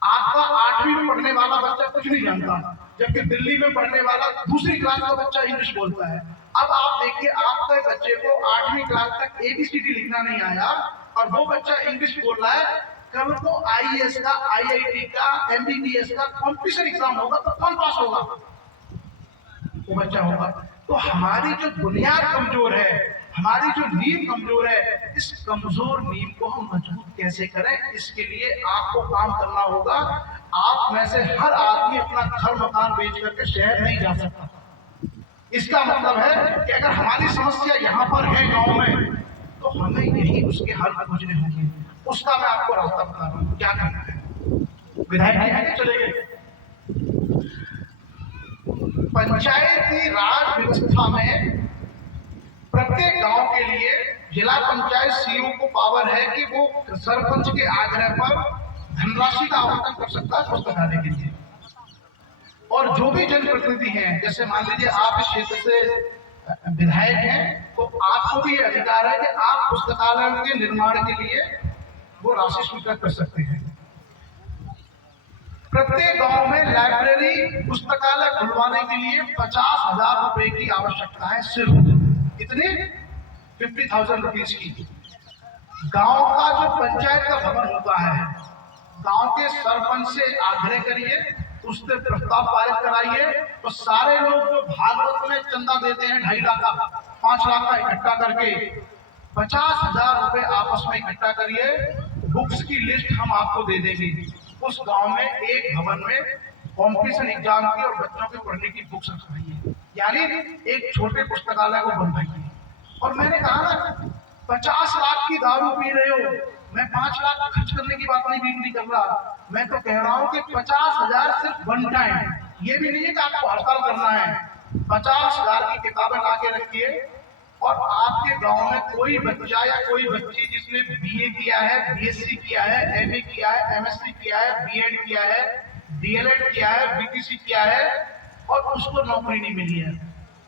आपका 8वीं में पढ़ने वाला बच्चा कुछ नहीं जानता, जबकि दिल्ली में पढ़ने वाला दूसरी क्लास का बच्चा इंग्लिश बोलता है। अब आप देखिए, आपके बच्चे को 8वीं क्लास तक ABCD लिखना नहीं आया और वो बच्चा इंग्लिश बोल रहा है, कल को IAS का, IIT का, MBBS का कॉम्पिटिशन एग्जाम होगा तो कौन पास होगा? वो बच्चा होगा। तो हमारी जो बुनियाद कमजोर है, हमारी जो नींव कमजोर है, इस कमजोर नींव को हम मजबूत कैसे करें, इसके लिए आपको काम करना होगा। आप में से हर आदमी अपना घर मकान बेच करके शहर नहीं जा सकता। इसका मतलब है कि अगर हमारी समस्या यहाँ पर है गांव में, तो हमें यही उसके हल खोजने होंगे। उसका मैं आपको रास्ता बता रहा हूँ, क्या करना है। विधायक जी आगे चले गए। पंचायती राज व्यवस्था में प्रत्येक गांव के लिए जिला पंचायत सीईओ को पावर है कि वो सरपंच के आग्रह पर धनराशि का आवंटन कर सकता है पुस्तकालय के लिए। और जो भी जनप्रतिनिधि हैं, जैसे मान लीजिए आप इस क्षेत्र से विधायक हैं, तो आपको भी ये अधिकार है कि आप पुस्तकालय के निर्माण के लिए वो राशि स्वीकृत कर सकते हैं। प्रत्येक गांव में लाइब्रेरी, पुस्तकालय खुलवाने के लिए 50,000 रुपए की आवश्यकता है। सिर्फ इतनी 50,000 रुपीज की। गांव का जो पंचायत का भवन होता है, गांव के सरपंच से आग्रह करिए, उससे प्रस्ताव पारित कराइए, तो सारे लोग जो भागवत में चंदा देते हैं 2.5 लाख का, 5 लाख का इकट्ठा करके 50,000 रुपए आपस में इकट्ठा करिए। बुक्स की लिस्ट हम आपको दे देंगे। उस गांव में एक भवन में कॉम्पिटिशन एग्जाम की और बच्चों के पढ़ने की बुक्स रखवाइए, यानी एक छोटे पुस्तकालय को बनवाइए। और मैंने कहा ना, 50 लाख की दारू पी रहे हो, मैं 5 लाख खर्च करने की बात नहीं कर रहा। मैं तो कह रहा हूँ कि 50,000 सिर्फ वन टाइम, ये भी नहीं है कि आपको हड़ताल करना है। 50,000 की किताबें ला के रखिए, और आपके गांव में कोई बच्चा या कोई बच्ची जिसने BA किया है, BSc किया है, MA किया है, MSc किया है, B.Ed किया है, DLED किया है, BTC किया है और उसको नौकरी नहीं मिली है,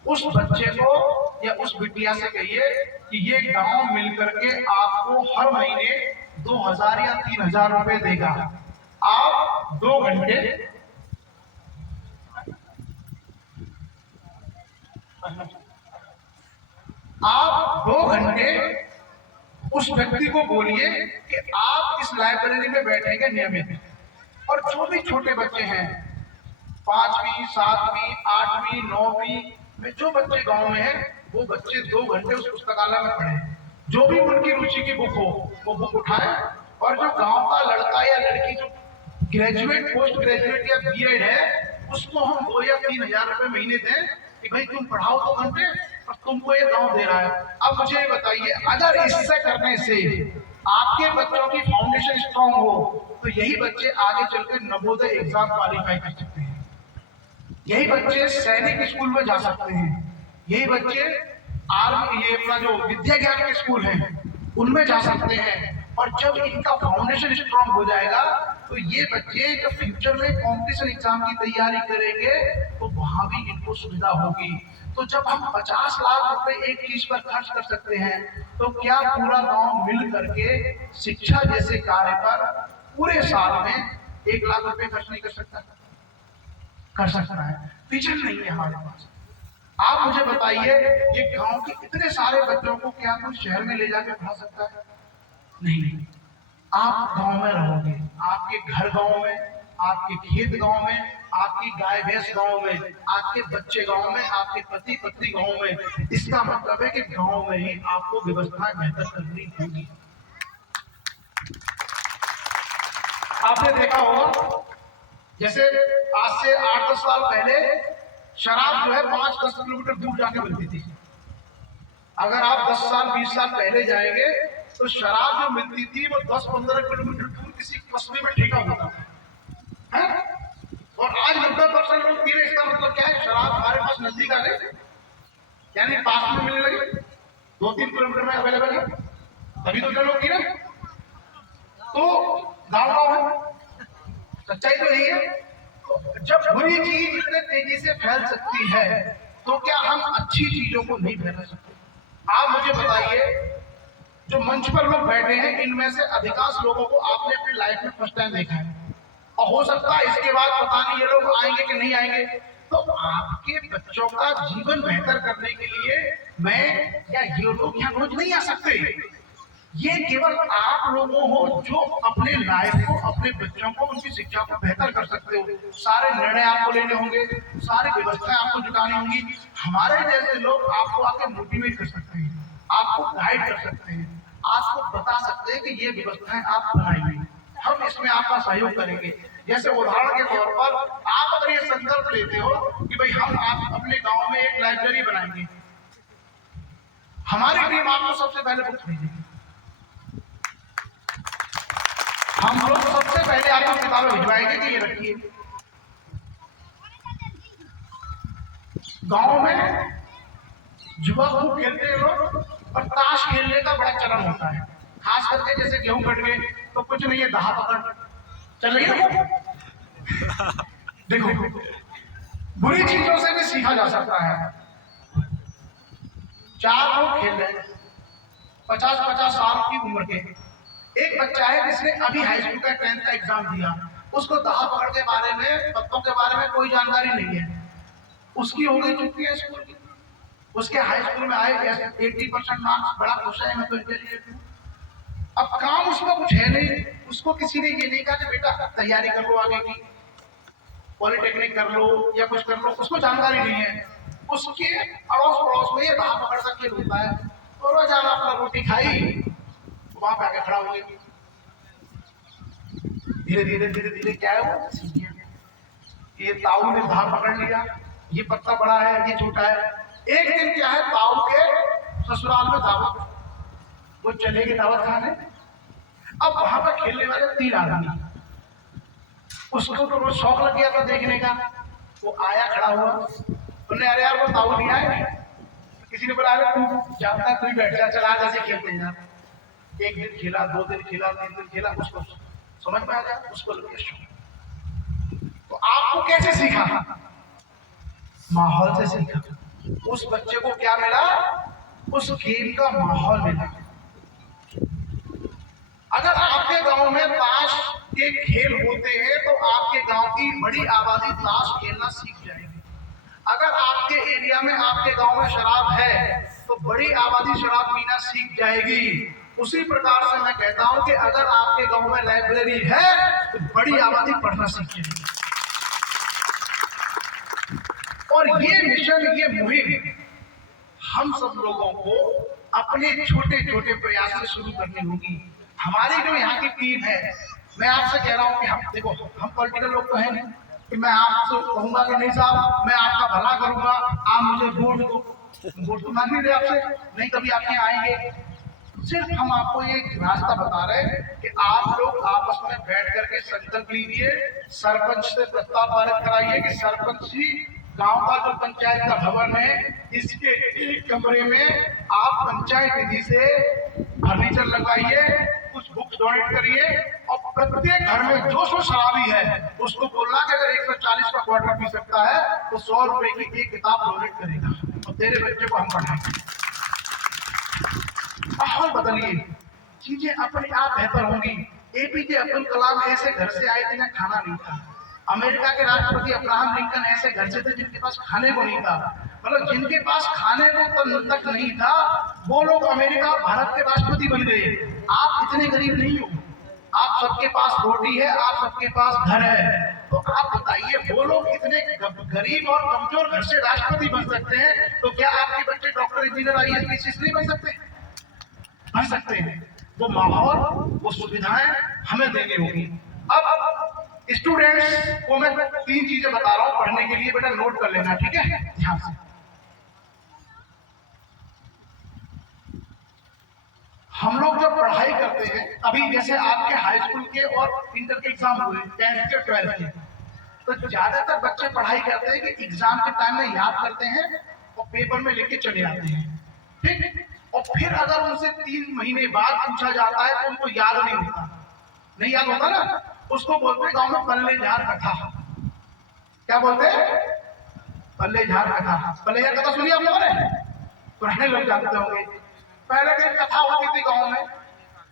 उस बच्चे को या उस बिटिया से कहिए कि ये गांव मिलकर के आपको हर महीने 2,000 या 3,000 रुपए देगा। आप 2 घंटे उस व्यक्ति को बोलिए कि आप इस लाइब्रेरी में बैठेंगे नियमित। और जो भी छोटे बच्चे हैं, 5वीं, 7वीं, 8वीं, 9वीं में जो बच्चे गांव में हैं, वो बच्चे 2 घंटे उस पुस्तकालय में पढ़े। जो भी उनकी रुचि की बुक हो, वो बुक उठाए। और जो गांव का लड़का या लड़की जो ग्रेजुएट, पोस्ट ग्रेजुएट या B.Ed है, उसको हम 2 या 3,000 रुपए महीने दें कि भाई तुम पढ़ाओ 2 घंटे और तुमको ये गांव दे रहा है। अब मुझे ये बताइए, अगर इससे करने से आपके बच्चों की फाउंडेशन स्ट्रांग हो तो यही बच्चे आगे चलकर नवोदय एग्जाम क्वालिफाई कर सकते हैं, यही बच्चे सैनिक स्कूल में जा सकते हैं, यही बच्चे आर्मी, ये अपना जो विद्या ज्ञान के स्कूल हैं उनमें जा सकते हैं। और जब इनका फाउंडेशन स्ट्रांग हो जाएगा तो ये बच्चे जब फ्यूचर में कॉम्पिटिशन एग्जाम की तैयारी करेंगे तो वहां भी इनको सुविधा होगी। तो जब हम 50 लाख रुपए एक चीज पर खर्च कर सकते हैं तो क्या पूरा गांव मिल करके शिक्षा जैसे कार्य पर पूरे साल में 1 लाख रुपए खर्च नहीं कर सकता? कर सकता है। विजन नहीं है हमारे पास। आप मुझे बताइए, ये गांव के इतने सारे बच्चों को क्या कोई शहर में ले जाके पढ़ा सकता है? नहीं। आप गांव में रहोगे, आपके घर गांव में, आपके खेत गांव में, आपकी गाय भैंस गांव में, आपके बच्चे गांव में, आपके पति पत्नी गांव में। इसका मतलब है कि गांव में ही आपको व्यवस्था बेहतर करनी होगी। आपने देखा होगा, जैसे आज से 8-10 साल पहले शराब जो है 5-10 किलोमीटर दूर जाके मिलती थी। अगर आप 10 साल 20 साल पहले जाएंगे तो शराब जो मिलती थी वो 10-15 किलोमीटर दूर किसी कस्बे में ठेका होता था, और आज 90% लोग पी रहे। इसका मतलब क्या है? शराब हमारे पास नजदीक आ गई, यानी पास में मिलने लगी, 2-3 किलोमीटर में अवेलेबल है, तभी तो लोग पी रहे। तो गाँव है, सच्चाई तो यही है। तो जब बुरी चीज इतने तेजी से फैल सकती है तो क्या हम अच्छी चीजों को नहीं फैला सकते? आप मुझे बताइए, जो मंच पर लोग बैठे हैं इनमें से अधिकांश लोगों को आपने अपनी लाइफ में फर्स्ट टाइम देखा है, और हो सकता है इसके बाद पता नहीं ये लोग आएंगे कि नहीं आएंगे। तो आपके बच्चों का जीवन बेहतर करने के लिए मैं या ये लोग यहाँ रोज नहीं आ सकते। ये केवल आप लोगों हो जो अपने लाइफ को, अपने बच्चों को, उनकी शिक्षा को बेहतर कर सकते हो। सारे निर्णय आपको लेने होंगे, सारी व्यवस्थाएं आपको जुटानी होंगी। हमारे जैसे लोग आपको आके मोटिवेट कर सकते हैं, आपको गाइड कर सकते हैं, आपको बता सकते हैं कि ये व्यवस्थाएं आप बनाइए, हम इसमें आपका सहयोग करेंगे। जैसे उदाहरण के तौर पर आप अगर ये संकल्प लेते हो कि भाई हम आप अपने गांव में एक लाइब्रेरी बनाएंगे, हमारी टीम आपको सबसे पहले बुक भेजेगी, हम लोग सबसे पहले आपको किताबें भिजवाएंगे कि ये रखिए। गांव में जुआ खूब खेलते हैं लोग, और ताश खेलने का बड़ा चलन होता है, खास करके जैसे गेहूं कट गए तो कुछ नहीं है, दहा पकड़ चल रही है। देखो, बुरी चीजों से भी सीखा जा सकता है। 4 लोग खेल रहे हैं, 50-50 साल की उम्र के। एक बच्चा है जिसने अभी हाई स्कूल का 10th का एग्जाम दिया, उसको दहा पकड़ के बारे में, पत्तों के बारे में कोई जानकारी नहीं है। उसकी हो गई चुकी है स्कूल की, उसके हाई स्कूल में आए 80% मार्क्स, बड़ा खुश है, मैं तो इंटेलिजेंट हूँ। अब काम उसको कुछ है नहीं, उसको किसी ने ये नहीं कहा कि बेटा तैयारी कर लो आगे की, पॉलिटेक्निक कर लो या कुछ कर लो, उसको जानकारी नहीं है। उसके अड़ोस पड़ोस में ये दहा पकड़ का खेल होता है, और रोजाना अपना रोटी खाई, वहां पे आके खड़ा हो गया। धीरे धीरे धीरे धीरे क्या है वो सीख गया, ये ताऊ ने धार पकड़ लिया, ये पत्ता बड़ा है, ये छोटा है। एक दिन क्या है, ताऊ के ससुराल में दावत, वो चले गए दावत खाने। अब वहां पर खेलने वाले 3 आदमी, उसको तो रोज शौक लग गया था देखने का। वो आया, खड़ा हुआ, उन्हें अरे यार वो ताऊ नहीं आए, किसी ने बोला अरे तू जानता है, तू ही बैठ जा, चला जैसे खेलते हैं यार। एक दिन खेला, 2 दिन खेला, 3 दिन खेला, उसको समझ में आ गया, उसको लग गया शौक। तो आपको कैसे सीखा? माहौल से सीखा। उस बच्चे को क्या मिला? उस गेम का माहौल मिला। अगर आपके गांव में ताश के खेल होते हैं तो आपके गांव की बड़ी आबादी ताश खेलना सीख जाएगी। अगर आपके एरिया में, आपके गांव में शराब है तो बड़ी आबादी शराब पीना सीख जाएगी। उसी प्रकार से मैं कहता हूं कि अगर आपके गांव में लाइब्रेरी है तो बड़ी आबादी पढ़ना सीख जाएगी। और ये मिशन, ये मुहिम हम सब लोगों को अपने छोटे छोटे प्रयास से शुरू करनी होगी। हमारी जो यहाँ की टीम है, मैं आपसे कह रहा हूँ कि हम देखो, हम पॉलिटिकल लोग तो है नहीं कि मैं आपसे कहूंगा कि नहीं साहब मैं आपका भला करूंगा, आप मुझे वोट दो। वोट तो मांग नहीं रहे आपसे, नहीं कभी आपके यहाँ आएंगे। सिर्फ हम आपको एक रास्ता बता रहे हैं कि आप लोग आपस में बैठ करके संकल्प लीजिए, सरपंच से प्रस्ताव पारित कराइए कि सरपंच ही गांव का जो पंचायत का भवन है इसके एक कमरे में आप पंचायत निधि से फर्नीचर लगवाइए, कुछ बुक्स डोनेट करिए और प्रत्येक घर में जो शराबी है उसको बोलना कि अगर 140 का क्वार्टर पी सकता है तो 100 रुपए की एक किताब डोनेट करेगा और तेरे बच्चे को हम पढ़ाएंगे। माहौल बदलिए, चीजें अपने आप बेहतर होंगी। एपीजे अब्दुल कलाम ऐसे घर से आए जिन्हें खाना नहीं था। अमेरिका के राष्ट्रपति अब्राहम लिंकन ऐसे घर से थे जिनके पास खाने को नहीं था। मतलब जिनके पास खाने को तक नहीं था वो लोग अमेरिका और भारत के राष्ट्रपति बन गए। आप इतने गरीब नहीं हो, आप सबके पास रोटी है, आप सबके पास घर है, तो आप बताइए वो लोग इतने गरीब और कमजोर घर से राष्ट्रपति बन सकते हैं तो क्या आपके बच्चे डॉक्टर, इंजीनियर, आईएएस, पीसीएस नहीं बन सकते? बन सकते हैं। वो माहौल, वो सुविधाएं हमें देनी होगी। अब स्टूडेंट्स को मैं 3 चीजें बता रहा हूं पढ़ने के लिए, बेटा नोट कर लेना, ठीक है, ध्यान से। हम लोग जब पढ़ाई करते हैं, अभी जैसे आपके हाई स्कूल के और इंटर के एग्जाम हुए, 10th के 12th के, तो ज्यादातर बच्चे पढ़ाई करते हैं कि एग्जाम के टाइम में याद करते हैं और पेपर में लिख के चले आते हैं, ठीक। और फिर अगर उनसे 3 महीने बाद पूछा जाता है तो उनको याद नहीं होता, नहीं याद होता ना, उसको बोलते गांव में पल्ले झार कथा। क्या बोलते हैं? पल्ले झार कथा। पल्ले झार कथा सुनिए आप लोगों ने? पुराने लोग जानते होंगे। पहले कहीं कथा होती थी गांव में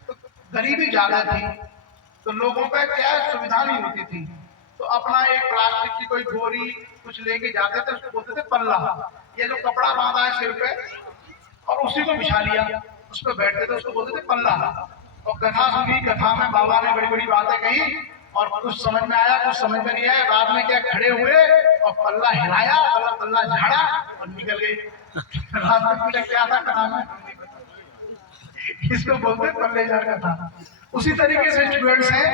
तो गरीबी ज्यादा थी तो लोगों पे क्या सुविधा नहीं होती थी, तो अपना एक प्लास्टिक की कोई बोरी कुछ लेके जाते थे, उसको बोलते थे पल्ला। ये जो कपड़ा बांधा है सिर पे और उसी को बिछा लिया, उस पर बैठते थे, उसको बोलते थे पल्ला। और कथा सुनी, कथा में बाबा ने बड़ी बड़ी बातें कही और कुछ समझ में आया, कुछ समझ में नहीं आया। बाद में क्या खड़े हुए और पल्ला हिलाया, पल्ला झाड़ा और निकल गए। रास्ते पूछा क्या था कथा में, इसको बोलते पल्ले झाड़ कथा। उसी तरीके से स्टूडेंट्स हैं,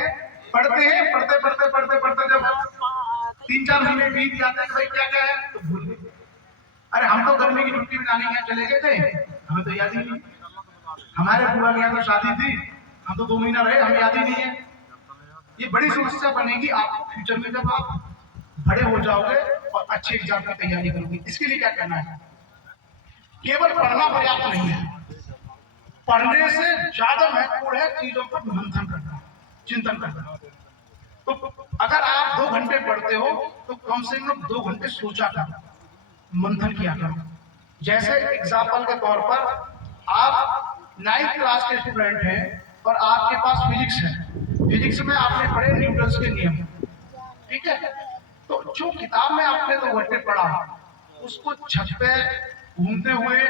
पढ़ते हैं, पढ़ते जब 3-4 महीने बीत जाते हैं भाई क्या क्या है तो भूल गए। अरे हम तो गर्मी की छुट्टी में नानी के यहाँ चले गए थे, हमें तो याद ही नहीं। हमारे बुआ के यहाँ तो शादी थी, हम तो 2 महीना रहे, हमें याद ही नहीं है। ये बड़ी समस्या बनेगी आपको फ्यूचर में जब आप बड़े हो जाओगे और अच्छे एग्जाम की तैयारी करोगे। इसके लिए क्या करना है? केवल पढ़ना पर्याप्त नहीं है, पढ़ने से ज्यादा महत्वपूर्ण है चीजों पर मंथन करना, चिंतन करना। तो अगर आप 2 घंटे पढ़ते हो तो कम से कम 2 घंटे सोचा करो, मंथन किया करो। जैसे एग्जाम्पल के तौर पर आप 9th क्लास के स्टूडेंट हैं और आपके पास फिजिक्स है, फिजिक्स में आपने पढ़े न्यूटन के नियम, ठीक है, तो जो किताब में आपने 2 घंटे पढ़ा उसको छत पे घूमते हुए,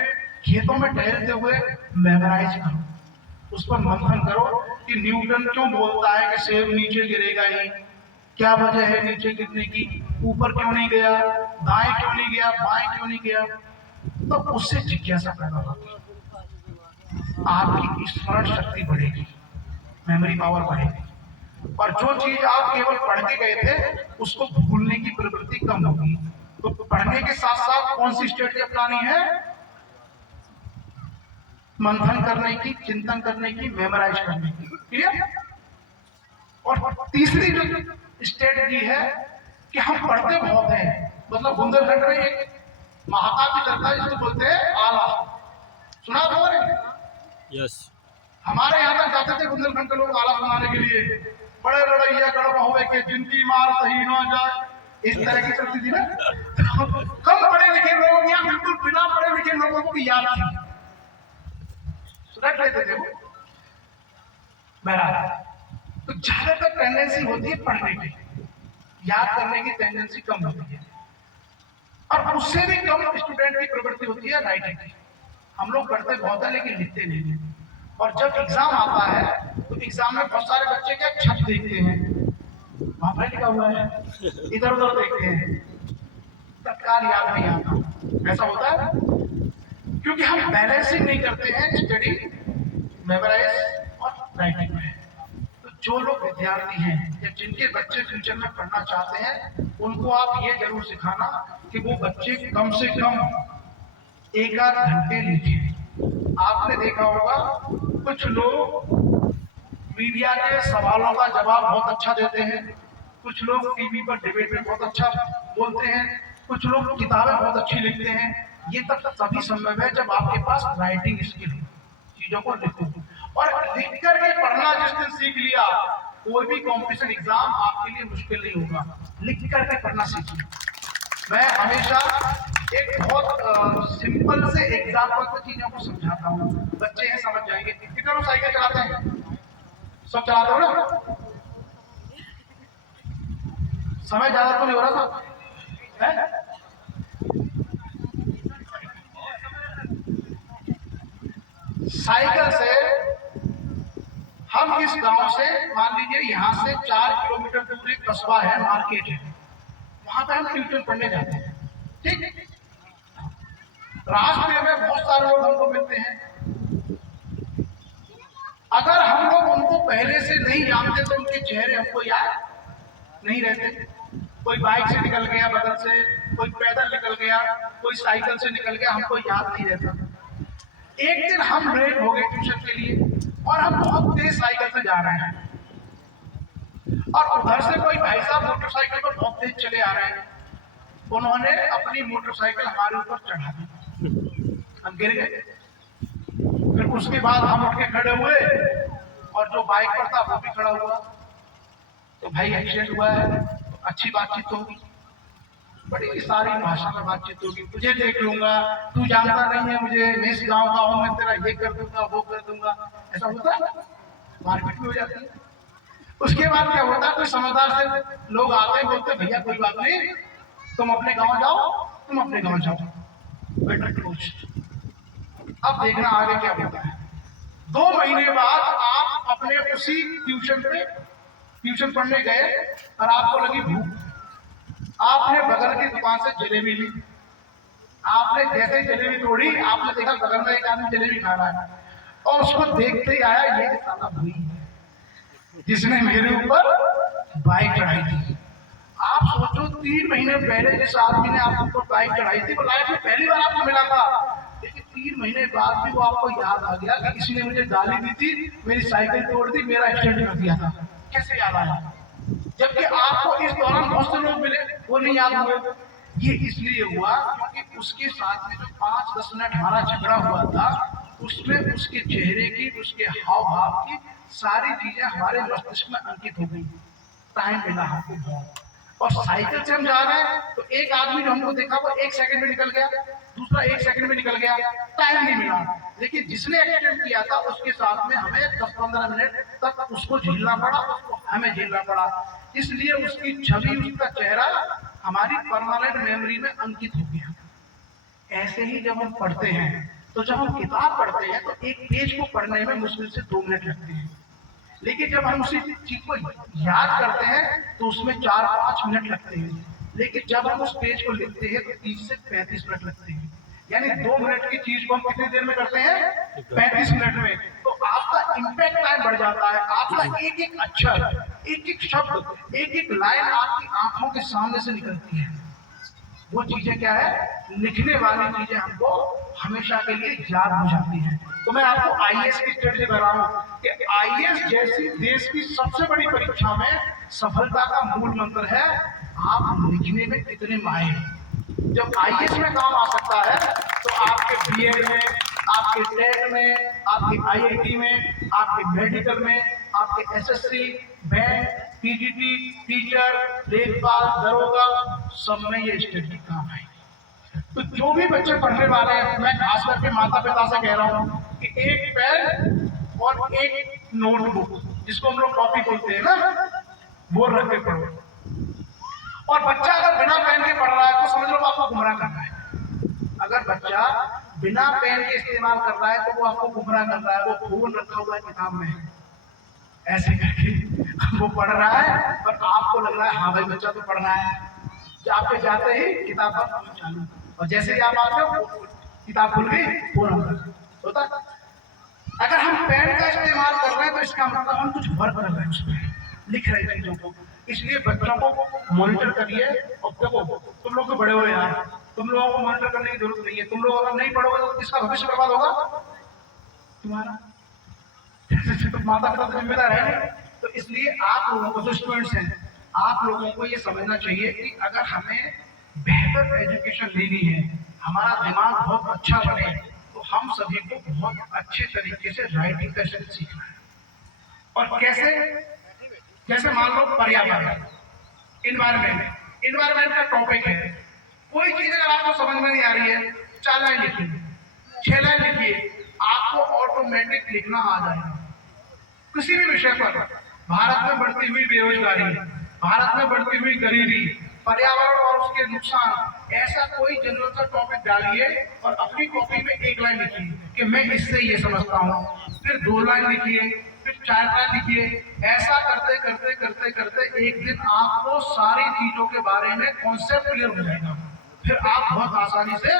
खेतों में टहलते हुए मेमोराइज करो, उस पर मंथन करो कि न्यूटन क्यों बोलता है कि सेब नीचे गिरेगा ही, क्या वजह है नीचे गिरने की, ऊपर क्यों नहीं गया, दाएं क्यों नहीं गया, बाएं क्यों नहीं गया। तो उससे जिज्ञासा पैदा होगी, आपकी स्मरण शक्ति बढ़ेगी, मेमोरी पावर बढ़ेगी, और जो चीज आप केवल पढ़ के गए थे उसको भूलने की प्रवृत्ति कम होगी। तो पढ़ने के साथ साथ कौन सी स्ट्रेटजी अपनानी है? मंथन करने की, चिंतन करने की, मेमोराइज करने की, क्लियर। और तीसरी जो स्ट्रेटजी है कि हम पढ़ते बहुत हैं, मतलब बुंदेलखंड में एक महाकाव्य चलता है जिसको बोलते हैं आला, सुना तो है? यस। हमारे यहाँ तक जाते थे बुंदेलखंड के लोग आला सुनाने के लिए, बड़े लड़ैया गड़बा हुए के जिनकी मार सही ना जाए, इस तरह की चलती थी ना। कम पढ़े लिखे लोग या बिल्कुल बिना पढ़े लिखे लोगों को याद थी, रख लेते थे वो। बहरहाल तो ज्यादातर टेंडेंसी होती है पढ़ने की, याद करने की टेंडेंसी कम होती है, और उससे भी कम स्टूडेंट की प्रवृत्ति होती है राइटिंग की। हम लोग पढ़ते बहुत है लेकिन लिखते नहीं है, और जब एग्जाम आता है तो एग्जाम में बहुत सारे बच्चे क्या छत देखते हैं, वहां पर लिखा हुआ है, इधर उधर देखते हैं, तत्काल याद नहीं आता। ऐसा होता है क्योंकि हम बैलेंसिंग नहीं करते हैं स्टडी, मेमोराइज और राइटिंग में। तो जो लोग विद्यार्थी हैं या जिनके बच्चे फ्यूचर में पढ़ना चाहते हैं उनको आप ये जरूर सिखाना कि वो बच्चे कम से कम एक आध घंटे लिखे। आपने देखा होगा कुछ लोग मीडिया के सवालों का जवाब बहुत अच्छा देते हैं, कुछ लोग टीवी पर डिबेट में बहुत अच्छा बोलते हैं, कुछ लोग किताबें बहुत अच्छी लिखते हैं। ये तब तभी संभव है जब आपके पास राइटिंग स्किल हो, चीजों को लिखो। और लिख करके पढ़ना जिस दिन सीख लिया, कोई भी कॉम्पिटिशन एग्जाम आपके लिए मुश्किल नहीं होगा। लिख करके पढ़ना सीखिए। मैं हमेशा एक बहुत सिंपल से एग्जाम्पल से चीजों को समझाता हूँ, बच्चे हैं समझ जाएंगे। कितने लोग साइकिल चलाते हैं? सब चलाते हो ना? समय ज्यादा तो नहीं हो रहा था है? साइकिल से हम इस गांव से, मान लीजिए यहाँ से 4 किलोमीटर दूर एक कस्बा है, मार्केट है, वहां पे हम ट्यूशन पढ़ने जाते हैं। ठीक, रास्ते में बहुत सारे लोग हमको मिलते हैं। अगर हम लोग उनको पहले से नहीं जानते तो उनके चेहरे हमको याद नहीं रहते। कोई बाइक से निकल गया बगल से, कोई पैदल निकल गया, कोई साइकिल से निकल गया, हमको याद नहीं रहता। एक दिन हम लेट हो गए ट्यूशन के लिए और हम बहुत तेज साइकिल से जा रहे हैं और उधर से कोई भाई साहब मोटरसाइकिल पर बहुत तेज चले आ रहे हैं। उन्होंने अपनी मोटरसाइकिल हमारे ऊपर चढ़ा दी, हम गिर गए। फिर उसके बाद हम उठ के खड़े हुए और जो बाइक पर था वो भी खड़ा हुआ। तो भाई एक्सीडेंट हुआ है, तो अच्छी बातचीत होगी, बड़ी सारी भाषा में बातचीत होगी। तुझे देख लूंगा, तू जानता नहीं है मुझे, मैं इस गाँव का हूँ, मैं तेरा ये कर दूंगा वो कर दूंगा, ऐसा होता है। मारपीट भी हो जाती है। उसके बाद क्या होता है, कोई समझदार से लोग आते बोलते भैया कोई बात नहीं, तुम अपने गांव जाओ, तुम अपने गांव जाओ, बेटर क्लोज। अब देखना आगे क्या होता है। 2 महीने बाद आप अपने उसी ट्यूशन पे ट्यूशन पढ़ने गए और आपको लगी भूख। आपने बगल की दुकान से जलेबी ली। आपने जैसे जलेबी तोड़ी, आपने देखा बगल में एक आदमी जलेबी खा रहा है और उसको देखते ही आया ये साला भूई है जिसने मेरे ऊपर बाइक चढ़ाई थी। आप सोचो 3 महीने पहले जिस आदमी ने आपके ऊपर बाइक चढ़ाई थी वो लाइफ में पहली बार आपको मिला था, लेकिन 3 महीने बाद भी वो आपको याद आ गया कि इसने मुझे गाली दी थी, मेरी साइकिल तोड़ दी, मेरा एक्सीडेंट कर दिया था। कैसे याद आया? जबकि आपको इस दौरान बहुत से लोग मिले, वो नहीं याद हुए। ये इसलिए हुआ क्योंकि उसके साथ में जो 5-10 मिनट हमारा झगड़ा हुआ था, उसमें उसके चेहरे की, उसके हाव भाव की सारी चीजें हमारे मस्तिष्क में अंकित हो गई। टाइम मिला हमको बहुत। और साइकिल से हम जा रहे हैं तो एक आदमी जो हमको देखा वो 1 सेकंड में निकल गया, दूसरा 1 सेकंड में निकल गया, टाइम नहीं मिला। लेकिन जिसने एक्सीडेंट किया था उसके साथ में हमें 10-15 मिनट तक उसको झेलना पड़ा, उसको हमें झेलना पड़ा। इसलिए उसकी छवि, उसका चेहरा हमारी परमानेंट मेमोरी में अंकित हो गया। ऐसे ही जब हम पढ़ते हैं, तो जब हम किताब पढ़ते हैं तो एक पेज को पढ़ने में मुश्किल से 2 मिनट लगते हैं, लेकिन जब हम उसी चीज को याद करते हैं तो उसमें 4-5 मिनट लगते हैं। लेकिन जब हम उस पेज को लिखते हैं तो 30 से 35 मिनट लगते हैं। यानी 2 मिनट की चीज को हम कितनी देर में करते हैं? 35 मिनट में। तो आपका इम्पैक्ट टाइम बढ़ जाता है। आपका एक एक अक्षर, एक एक शब्द, एक एक लाइन आपकी आंखों के सामने से निकलती है। वो चीजें क्या है? लिखने वाली चीजें हमको हमेशा के लिए याद हो जाती हैं। तो मैं आपको आईएएस की स्टडी कर रहा हूँ कि आईएएस जैसी देश की सबसे बड़ी परीक्षा में सफलता का मूल मंत्र है आप लिखने में कितने माहिर हैं। जब आईएएस में काम आ सकता है तो आपके बीएड में, आपके टेट में, आपके आईआईटी में, आपके मेडिकल में, आपके एसएससी, बैंक, पीजीटी, टीचर, लेखपाल, दरोगा, सब में ये स्टडी काम है। तो जो भी बच्चे पढ़ने वाले हैं, मैं खास करके माता पिता से कह रहा हूँ कि एक पेन और एक नोटबुक, जिसको हम लोग कॉपी बोलते हैं ना, वो रख के पढ़ो। और बच्चा अगर बिना पेन के पढ़ रहा है तो समझ लो आपको गुमराह कर रहा है। अगर बच्चा बिना पेन के इस्तेमाल कर रहा है तो वो आपको गुमराह कर रहा है। वो फोन रखा हुआ है किताब में, ऐसे करके वो पढ़ रहा है और आपको लग रहा है हाँ भाई बच्चा तो पढ़ रहा है। आपके जाते ही किताब का फोन चालू, और जैसे ही आप आते हो किताब खुल गई, फोन होता। अगर हम पेन का इस्तेमाल कर रहे हैं तो इसका मतलब हम कुछ वर्क कर रहे हैं, उसमें लिख रहे हैं चीजों को। इसलिए बच्चों को मॉनिटर करिए। और देखो तुम लोग तो बड़े हो यार, तुम लोगों को मॉनिटर करने की जरूरत नहीं है। तुम लोग अगर नहीं पढ़ोगे तो किसका भविष्य बर्बाद होगा? तुम्हारा। तो माता पिता तो जिम्मेदार है। तो इसलिए आप लोगों को, जो स्टूडेंट्स हैं, आप लोगों को ये समझना चाहिए कि अगर हमें बेहतर एजुकेशन लेनी है, हमारा दिमाग बहुत अच्छा बने, तो हम सभी को बहुत अच्छे तरीके से राइटिंग का शब्द सीखना है। और कैसे? जैसे मान लो पर्यावरण, इन्वायरमेंट का टॉपिक है। कोई चीज अगर आपको समझ में नहीं आ रही है, 4 लाइन लिखिए, 6 लाइन लिखिए, आपको ऑटोमेटिक लिखना आ जाएगा। किसी भी विषय पर, भारत में बढ़ती हुई बेरोजगारी, भारत में बढ़ती हुई गरीबी, पर्यावरण और उसके नुकसान, ऐसा कोई जनरल सा टॉपिक डालिए और अपनी कॉपी में 1 लाइन लिखिए कि मैं इससे ये समझता हूँ, फिर 2 लाइन लिखिए, फिर 4 लाइन लिखिए। ऐसा करते करते करते करते एक दिन आपको सारी चीजों के बारे में कॉन्सेप्ट क्लियर हो जाएगा, फिर आप बहुत आसानी से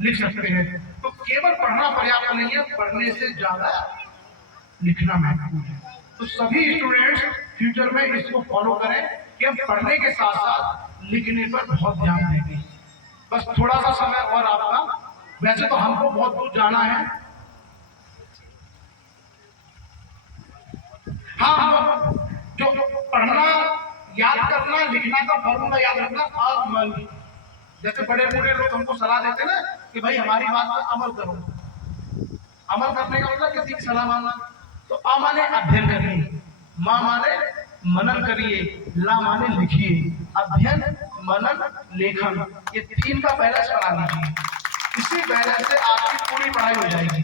लिख सकते हैं। तो केवल पढ़ना पर्याप्त नहीं है, पढ़ने से ज्यादा लिखना महत्वपूर्ण है। तो सभी स्टूडेंट्स फ्यूचर में इसको फॉलो करें कि हम पढ़ने के साथ साथ लिखने पर बहुत ध्यान देंगे। बस थोड़ा सा समय और आपका, वैसे तो हमको बहुत दूर जाना है। हाँ, जो पढ़ना, याद करना, लिखना का फॉर्मूला याद रखना, अमल। जैसे बड़े बूढ़े लोग हमको सलाह देते ना कि भाई हमारी बात पर अमल करो। अमल करने का मतलब किसी की सलाह मानना। तो अ माने अध्ययन करिए, मा माने मनन करिए, ला माने लिखिए। अध्ययन, मनन, लेखन, ये 3 का बैलेंस बना लीजिए। इसी बैलेंस से आपकी पूरी पढ़ाई हो जाएगी।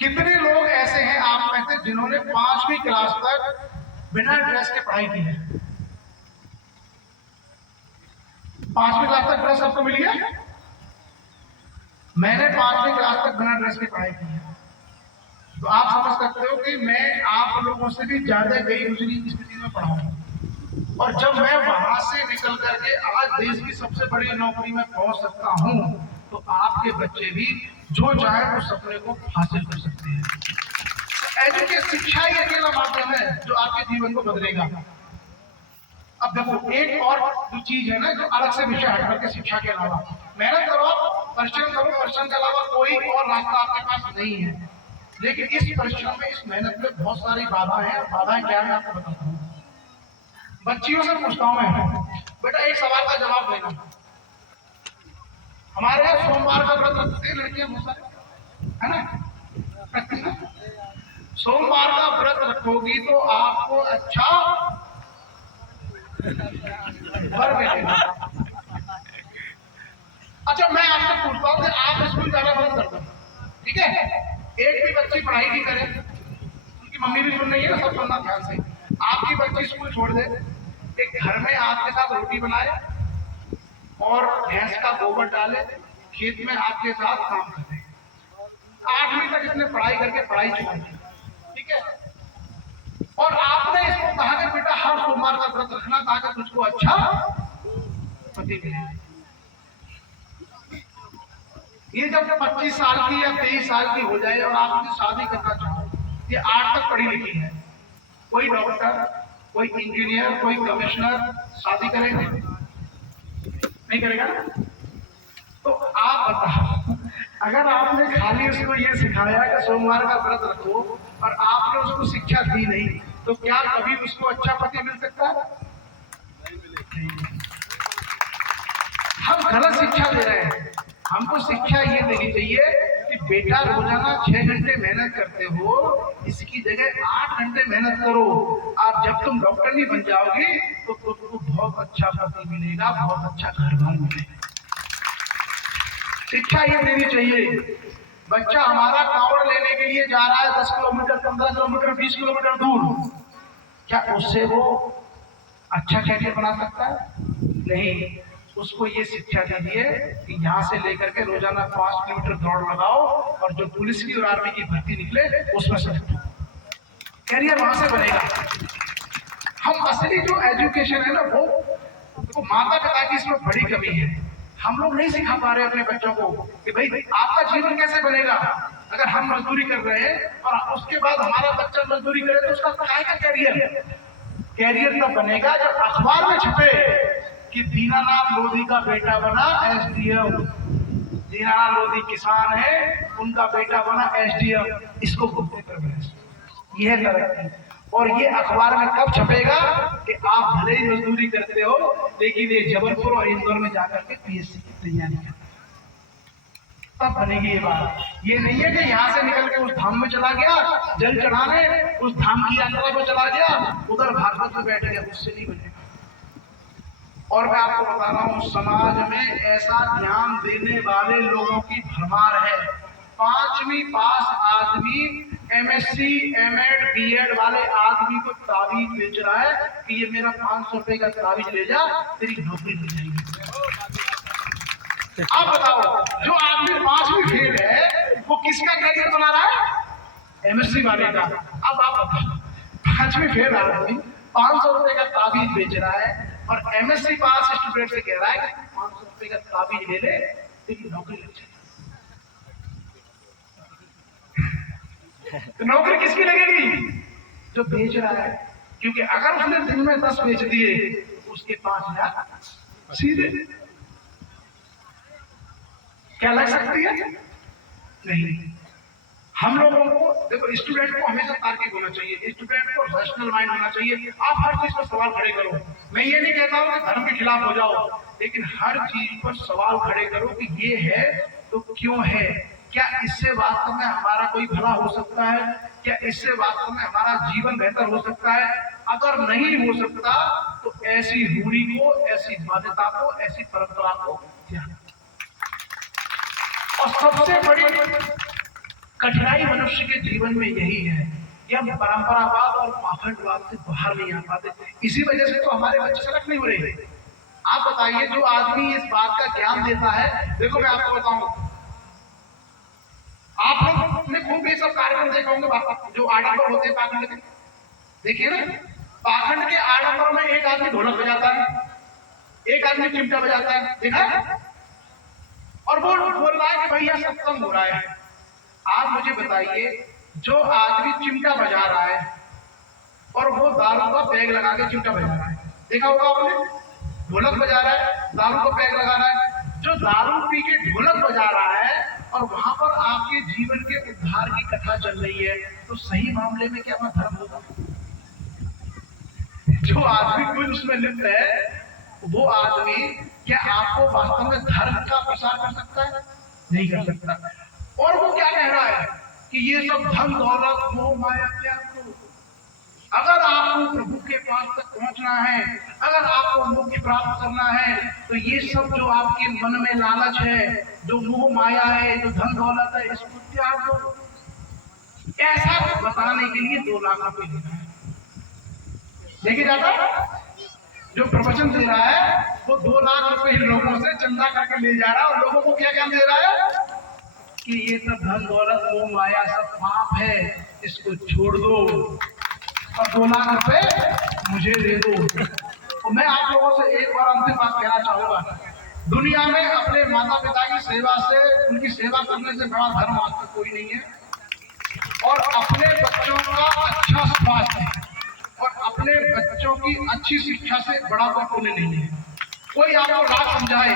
कितने लोग ऐसे हैं आप में से जिन्होंने 5वीं क्लास तक बिना ड्रेस के पढ़ाई की है? 5वीं क्लास तक ड्रेस आपको मिली है? मैंने 5वीं क्लास तक बिना ड्रेस के पढ़ाई की है। तो आप समझ सकते हो कि मैं आप लोगों से भी ज्यादा गई गुजरी स्थिति में पढ़ा हूं। और जब मैं वहां से निकल करके आज देश की सबसे बड़ी नौकरी में पहुंच सकता हूं, तो आपके बच्चे भी जो चाहे उस सपने को हासिल कर सकते हैं। एजुकेशन, शिक्षा ही अकेला माध्यम है जो आपके जीवन को बदलेगा। अब देखो, एक और जो चीज है ना, जो अलग से विषय हट करके शिक्षा के अलावा, मेहनत करो, परिश्रम करो, परिश्रम के अलावा कोई और रास्ता आपके पास नहीं है। लेकिन इस परिश्रम में, इस मेहनत में बहुत सारी बाधाएं हैं। बाधाएं क्या है आपको बताता हूँ। बच्चियों से पूछता हूँ मैं, बेटा एक सवाल का जवाब देना। हमारे यहाँ सोमवार का व्रत रखते हैं लड़कियां बहुत सारे, है ना? सोमवार का व्रत रखोगी तो आपको अच्छा वर मिलेगा। अच्छा, मैं आपसे पूछता हूँ कि आप स्कूल जाना बंद कर दो, ठीक है? एक भी बच्ची पढ़ाई नहीं करे, उनकी मम्मी भी सुन रही है ना, सब सुनना ध्यान से। आपकी बच्ची स्कूल छोड़ दे, एक घर में आपके साथ रोटी बनाए और भैंस का गोबर डाले, खेत में आपके साथ काम करे, 8वीं तक इसने पढ़ाई करके पढ़ाई छोड़ दी, ठीक है? और आपने इसको कहा कि बेटा हर सोमवार का व्रत रखना ताकि तुझको अच्छा पति मिले। ये जब 25 साल की या 23 साल की हो जाए और आप उसकी शादी करना चाहो, ये 8 तक पढ़ी लिखी है, कोई डॉक्टर, कोई इंजीनियर, कोई कमिश्नर शादी करेंगे? नहीं करेगा। तो आप बताओ, अगर आपने खाली उसको ये सिखाया कि सोमवार का व्रत रखो और आपने उसको शिक्षा दी नहीं, तो क्या कभी उसको अच्छा पति मिल सकता है? हम गलत शिक्षा दे रहे हैं। हमको शिक्षा ये देनी चाहिए कि बेटा रोजाना 6 घंटे मेहनत करते हो, इसकी जगह 8 घंटे मेहनत करो। आप जब तुम डॉक्टर नहीं बन जाओगे तो तुमको बहुत अच्छा पति मिलेगा, बहुत अच्छा घर-बार मिलेगा। शिक्षा ये देनी चाहिए। बच्चा हमारा कावड़ लेने के लिए जा रहा है 10 किलोमीटर, 15 किलोमीटर, 20 किलोमीटर दूर, क्या उससे वो अच्छा कैरियर बना सकता है? नहीं। उसको ये शिक्षा दीजिए कि यहाँ से लेकर के रोजाना 5 किलोमीटर दौड़ लगाओ और जो पुलिस की और आर्मी की भर्ती निकले उसमें से कैरियर वहां से बनेगा। हम असली जो एजुकेशन है ना, वो माता पिता की इसमें बड़ी कमी है। हम लोग नहीं सिखा पा रहे अपने बच्चों को कि भाई आपका जीवन कैसे बनेगा। अगर हम मजदूरी कर रहे हैं और उसके बाद हमारा बच्चा मजदूरी करे तो उसका काय का कैरियर तब बनेगा जब अखबार में छपे कि दीनानाथ लोधी का बेटा बना एसडीएम। दीनानाथ लोधी किसान है, उनका बेटा बना एसडीएम। इसको बोलते प्रोग्रेस, ये है तरक्की। और ये अखबार में कब छपेगा कि आप भले ही मजदूरी करते हो लेकिन ये जबलपुर और इंदौर में जाकर के पीएससी की तैयारी करते, तब बनेगी ये बात। ये नहीं है कि यहाँ से निकल के उस धाम में चला गया, जल चढ़ाने उस धाम की यात्रा पर चला गया, उधर भागवत में बैठ गया, उससे नहीं बनेगा। और मैं आपको बता रहा हूँ, समाज में ऐसा ध्यान देने वाले लोगों की भरमार है। 5वीं पास आदमी एमएससी एमएड बीएड वाले आदमी को ताबीज बेच रहा है कि ये मेरा 500 रुपए का ताबीज ले जा, तेरी नौकरी मिल जाएगी। आप बताओ, जो आदमी 5वीं फेल है वो किसका कैरियर बना रहा है? एमएससी वाले का। अब आप बताओ, 5वीं फेल आदमी 500 रुपए का ताबीज बेच रहा है और एमएससी पास स्टूडेंट से कह रहा है कि 500 रुपए का ताबीज ले ले, तेरी नौकरी लग जाएगी। तो नौकरी किसकी लगेगी? जो बेच रहा है। क्योंकि अगर उसने दिन में 10 बेच दिए तो उसके 5 लाख सीधे। क्या लग सकती है? नहीं। हम लोगों को देखो, स्टूडेंट को हमेशा तार्किक होना चाहिए, स्टूडेंट को रैशनल माइंड होना चाहिए। आप हर चीज पर सवाल खड़े करो। मैं ये नहीं कहता हूं कि धर्म के खिलाफ हो जाओ, लेकिन हर चीज पर सवाल खड़े करो कि ये है तो क्यों है, क्या इससे वास्तव में हमारा कोई भला हो सकता है, क्या इससे वास्तव में हमारा जीवन बेहतर हो सकता है। अगर नहीं हो सकता तो ऐसी रूढ़ी को, ऐसी मान्यता को, ऐसी परंपरा को त्याग। और सबसे बड़ी कठिनाई मनुष्य के जीवन में यही है कि हम परंपरावाद और पाखंडवाद से बाहर नहीं आ पाते। इसी वजह से तो हमारे बच्चे सड़क नहीं हो रहे। आप बताइए, जो आदमी इस बात का ज्ञान देता है, देखो मैं आपको बताऊं, आप लोग ने खूब ये सब कार्यक्रम देखा होंगे जो आडंबर होते हैं पाखंड के। देखिए ना, पाखंड के आडंबर में एक आदमी ढोलक बजाता है, एक आदमी चिमटा बजाता है, देखा है? और वो बोल रहा है कि भैया सत्संग हो रहा है। आप मुझे बताइए, जो आदमी चिमटा बजा रहा है और वो दारू का बैग लगा के चिमटा बजा रहा है, देखा होगा आपने? ढोलक बजा रहा है, दारू का बैग लगा रहा है। जो दारू पी के ढोलक बजा रहा है और वहां पर आपके जीवन के उद्धार की कथा चल रही है, तो सही मामले में क्या वह धर्म होगा? जो आदमी कोई उसमें लिप्त है, वो आदमी क्या आपको वास्तव में धर्म का प्रसार कर सकता है? नहीं कर सकता। और वो क्या कह रहा है कि ये सब धन दौलत मोह माया क्या आपको, अगर आपको प्रभु के पास तक पहुंचना है, अगर आपको मुक्ति प्राप्त करना है, तो ये सब जो आपके मन में लालच है, जो मोह माया है, जो धन दौलत है, इसको त्याग दो। ऐसा बताने के लिए 2 लाख रुपए देना है। देखिए जाता जो प्रवचन दे रहा है वो 2 लाख रुपए लोगों से चंदा करके ले जा रहा है और लोगों को क्या ज्ञान दे रहा है कि ये सब धन दौलत मोह माया सब पाप है, इसको छोड़ दो और 2 लाख रुपए मुझे दे दो। तो मैं आप लोगों से एक बार अंतिम बात कहना चाहूंगा, दुनिया में अपने माता पिता की सेवा से, उनकी सेवा करने से बड़ा धर्म आज तक कोई नहीं है। और अपने बच्चों का अच्छा स्वास्थ्य और अपने बच्चों की अच्छी शिक्षा से बड़ा कोई पुण्य नहीं है। कोई आपको राह समझाए,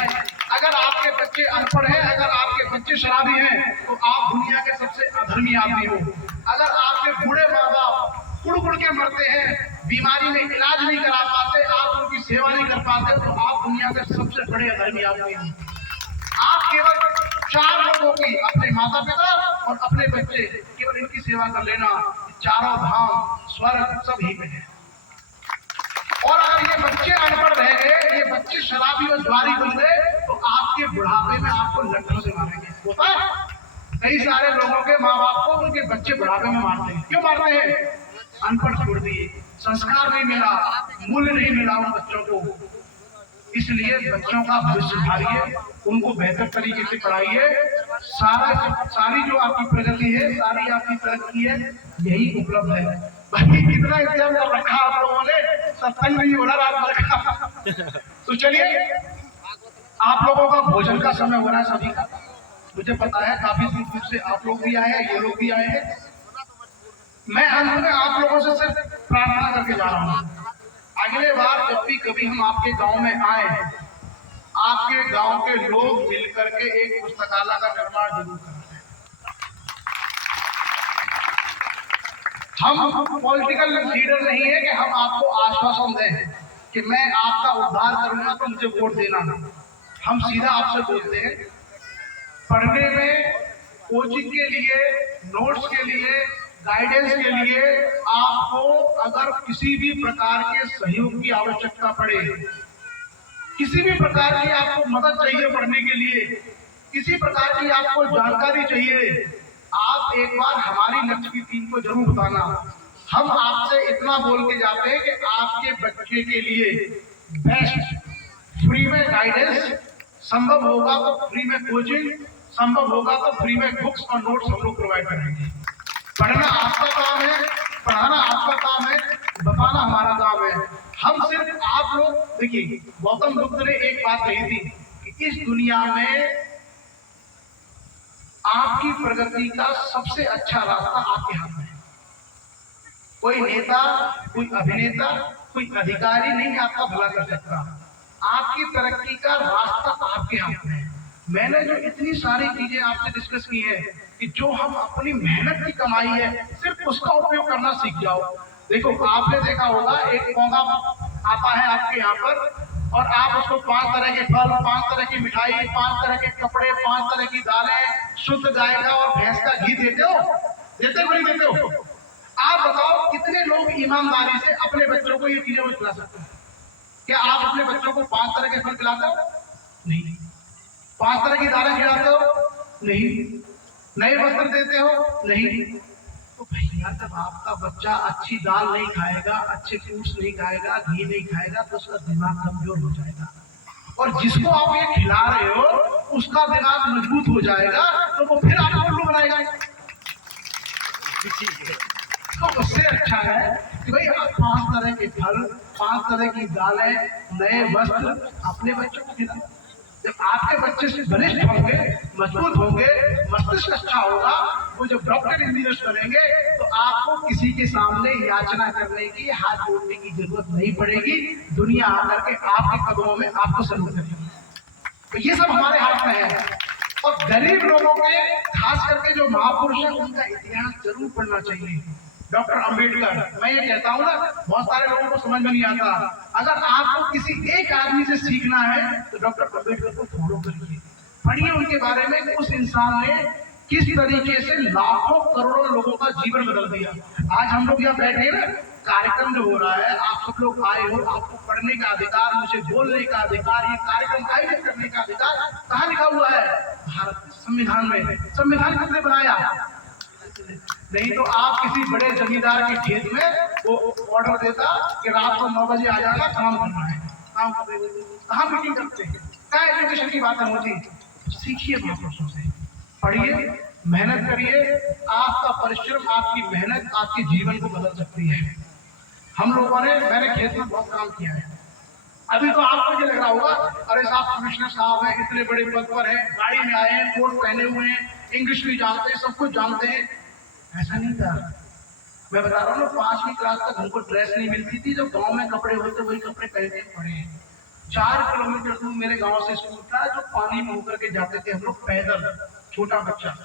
अगर आपके बच्चे अनपढ़ हैं, अगर आपके बच्चे शराबी हैं, तो आप दुनिया के सबसे अधर्मी आदमी हो। अगर आपके बूढ़े माँ बाप कुड़ के मरते हैं, बीमारी में इलाज नहीं करा पाते, आप उनकी सेवा नहीं कर पाते, तो आप दुनिया के सबसे बड़े अधर्मी आदमी हो। आप केवल 4 लोगों की, अपने माता पिता और अपने बच्चे, केवल इनकी सेवा कर लेना, चारों धाम स्वर्ग सब ही में है। और अगर ये बच्चे अनपढ़ रह गए, ये बच्चे शराबी और ज्वारी बन गए, तो आपके बुढ़ापे में आपको लट्ठों से मारेंगे। होता है कई सारे लोगों के माँ बाप को उनके बच्चे बुढ़ापे में मारते हैं। क्यों मारते हैं? अनपढ़ छोड़ दिए, संस्कार नहीं मिला, मूल्य नहीं मिला उन बच्चों को। इसलिए बच्चों का भविष्य सुधारिए, उनको बेहतर तरीके से पढ़ाइए। सारी जो आपकी प्रगति है, सारी आपकी तरक्की है, यही उपलब्ध है। भाई कितना इंतजाम कर रखा आप लोगों ने, सत्संग नहीं हो रहा रात भर का। तो चलिए, आप लोगों का भोजन का समय हो रहा है सभी का। मुझे पता है काफी दूर से आप लोग भी आए हैं, ये लोग भी आए हैं। मैं अंत में आप लोगों से सिर्फ प्रार्थना करके जा रहा हूँ। अगले बार जब भी कभी हम आपके गांव में आए, आपके गांव के लोग मिलकर के एक पुस्तकालय का निर्माण जरूर करें। हम पॉलिटिकल लीडर नहीं है कि हम आपको आश्वासन दें कि मैं आपका उद्धार करूंगा तो मुझे वोट देना। हम सीधा आपसे बोलते हैं, पढ़ने में, कोचिंग के लिए, नोट्स के लिए, गाइडेंस के लिए आपको अगर किसी भी प्रकार के सहयोग की आवश्यकता पड़े, किसी भी प्रकार की आपको मदद चाहिए पढ़ने के लिए, किसी प्रकार की आपको जानकारी चाहिए, आप एक बार हमारी लक्ष्मी टीम को जरूर बताना। हम आपसे इतना बोल के जाते हैं कि आपके बच्चे के लिए बेस्ट फ्री में गाइडेंस, संभव होगा तो फ्री में कोचिंग, संभव होगा तो फ्री में बुक्स और नोट्स हम लोग प्रोवाइड करेंगे। पढ़ना आपका काम है, पढ़ाना आपका काम है, बताना हमारा काम है। हम सिर्फ आप लोग, देखिए गौतम बुद्ध ने एक बात कही थी कि इस दुनिया में आपकी प्रगति का सबसे अच्छा रास्ता आपके हाथ में है। कोई नेता, कोई अभिनेता, कोई अधिकारी नहीं आपका भला कर सकता। आपकी तरक्की का रास्ता आपके हाथ में है। मैंने जो इतनी सारी चीजें आपसे डिस्कस की है कि जो हम अपनी मेहनत की कमाई है सिर्फ उसका उपयोग करना सीख जाओ। देखो आपने देखा होगा एक पौधा आता है आपके यहाँ पर और आप उसको 5 तरह के फल, 5 तरह की मिठाई, 5 तरह के कपड़े, 5 तरह की दालें, शुद्ध गाय का और भैंस का घी देते हो? देते हो नहीं देते हो? आप बताओ कितने लोग ईमानदारी से अपने बच्चों को ये चीजें खिला सकते हैं? क्या आप अपने बच्चों को 5 तरह के फल खिलाते हो? नहीं। 5 तरह की दालें खिलाते हो? नहीं। नए वस्त्र देते हो? नहीं। तो भैया जब आपका बच्चा अच्छी दाल नहीं खाएगा, अच्छे फ्रूट्स नहीं खाएगा, घी नहीं खाएगा तो उसका दिमाग कमजोर हो जाएगा। और जिसको आप ये खिला रहे हो उसका दिमाग मजबूत हो जाएगा तो वो फिर आपको उल्लू बनाएगा। तो उससे अच्छा है कि भाई आप 5 तरह के फल, 5 तरह की दालें, नए वस्त्र अपने बच्चों को खिलाओ। जब आपके बच्चे से बलिष्ठ होंगे, मजबूत होंगे, मस्तिष्क अच्छा होगा, वो जब डॉक्टर इंजीनियर करेंगे तो आपको किसी के सामने याचना करने की, हाथ जोड़ने की जरूरत नहीं पड़ेगी। दुनिया आकर के आपके कदमों में आपको सलूट करेगी। तो ये सब हमारे हाथ में है। और गरीब लोगों के, खास करके जो महापुरुष है, उनका इतिहास जरूर पढ़ना चाहिए। डॉक्टर अंबेडकर, मैं ये कहता हूँ ना, बहुत सारे लोगों को समझ में नहीं आता। अगर आपको किसी एक आदमी से सीखना है तो डॉक्टर अंबेडकर को फॉलो करिए, पढ़िए उनके बारे में। उस इंसान ने किस तरीके से लाखों करोड़ों लोगों का जीवन बदल दिया। आज हम लोग यहाँ बैठे ना, कार्यक्रम जो हो रहा है, आप सब लोग आए हो, आपको पढ़ने का अधिकार, मुझे बोलने का अधिकार, ये कार्यक्रम आयोजित करने का अधिकार कहाँ लिखा हुआ है? भारत संविधान में। संविधान किसने बनाया? नहीं तो आप किसी बड़े जमींदार के खेत में वो ऑर्डर देता कि रात को 9 बजे आ जाना, काम करना है। काम कहाँ मीटिंग करते हैं? क्या एजुकेशन की बात है होती? सीखिए महापुरुषों से, पढ़िए, मेहनत करिए। आपका परिश्रम, आपकी मेहनत आपके जीवन को बदल सकती है। हम लोगों ने, मैंने खेत में बहुत काम किया है। अभी तो आपको ये लग रहा होगा अरे साहब कमिश्नर साहब हैं, इतने बड़े पद पर हैं, गाड़ी में आए हैं, कोट पहने हुए हैं, इंग्लिश भी जानते हैं, सब कुछ जानते हैं। ऐसा नहीं था। मैं बता रहा हूँ ना, 5वीं क्लास तक हमको ड्रेस नहीं मिलती थी। जब गांव में कपड़े होते वही कपड़े पहनते पड़े हैं। 4 किलोमीटर दूर मेरे गांव से स्कूल था, जो पानी में होकर के जाते थे हम लोग पैदल। छोटा बच्चा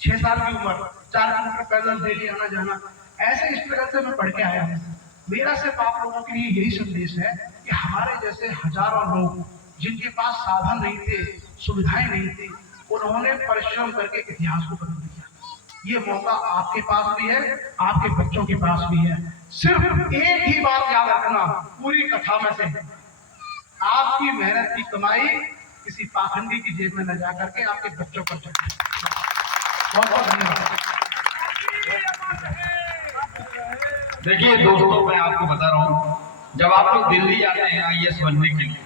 6 साल की उम्र, 4 किलोमीटर पैदल डेली आना जाना। ऐसे स्ट्रगल से मैं पढ़ के आया हूँ। मेरा सिर्फ आप लोगों के लिए यही संदेश है कि हमारे जैसे हजारों लोग जिनके पास साधन नहीं थे, सुविधाएं नहीं थी, उन्होंने परिश्रम करके इतिहास को बदल दिया। ये मौका आपके पास भी है, आपके बच्चों के पास भी है। सिर्फ एक ही बात याद रखना पूरी कथा में से, आपकी मेहनत की कमाई किसी पाखंडी की जेब में न जा करके आपके बच्चों पर चढ़े। बहुत बहुत धन्यवाद। देखिए दोस्तों, मैं आपको बता रहा हूँ, जब आप लोग दिल्ली जाते हैं IAS बनने के लिए,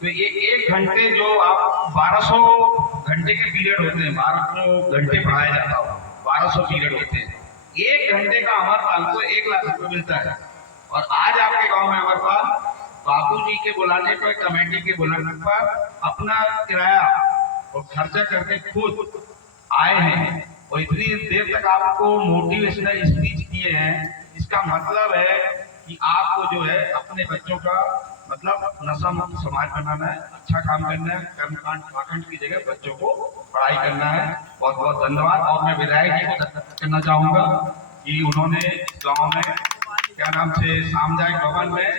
तो ये 1 घंटे जो आप 1200 घंटे के पीरियड होते हैं, 1200 घंटे पढ़ाया जाता हो, 1200 पीरियड होते हैं। 1 घंटे का हमारे पाल को 1 लाख रुपए मिलता है। और आज आपके गांव में हमारे पास बापू जी के बुलाने पर, कमेटी के बुलाने पर अपना किराया और खर्चा करके खुद आए हैं और इतनी देर तक आपको मोटिवेशनल स्पीच दिए हैं। इसका मतलब है कि आपको जो है अपने बच्चों का मतलब नशा मुक्त समाज बनाना है, अच्छा काम करना है, कर्मकांड पाखंड की जगह बच्चों को पढ़ाई करना है। बहुत बहुत धन्यवाद। और मैं विधायक जी को धन्यवाद करना चाहूंगा कि उन्होंने गांव में क्या नाम से सामुदायिक भवन में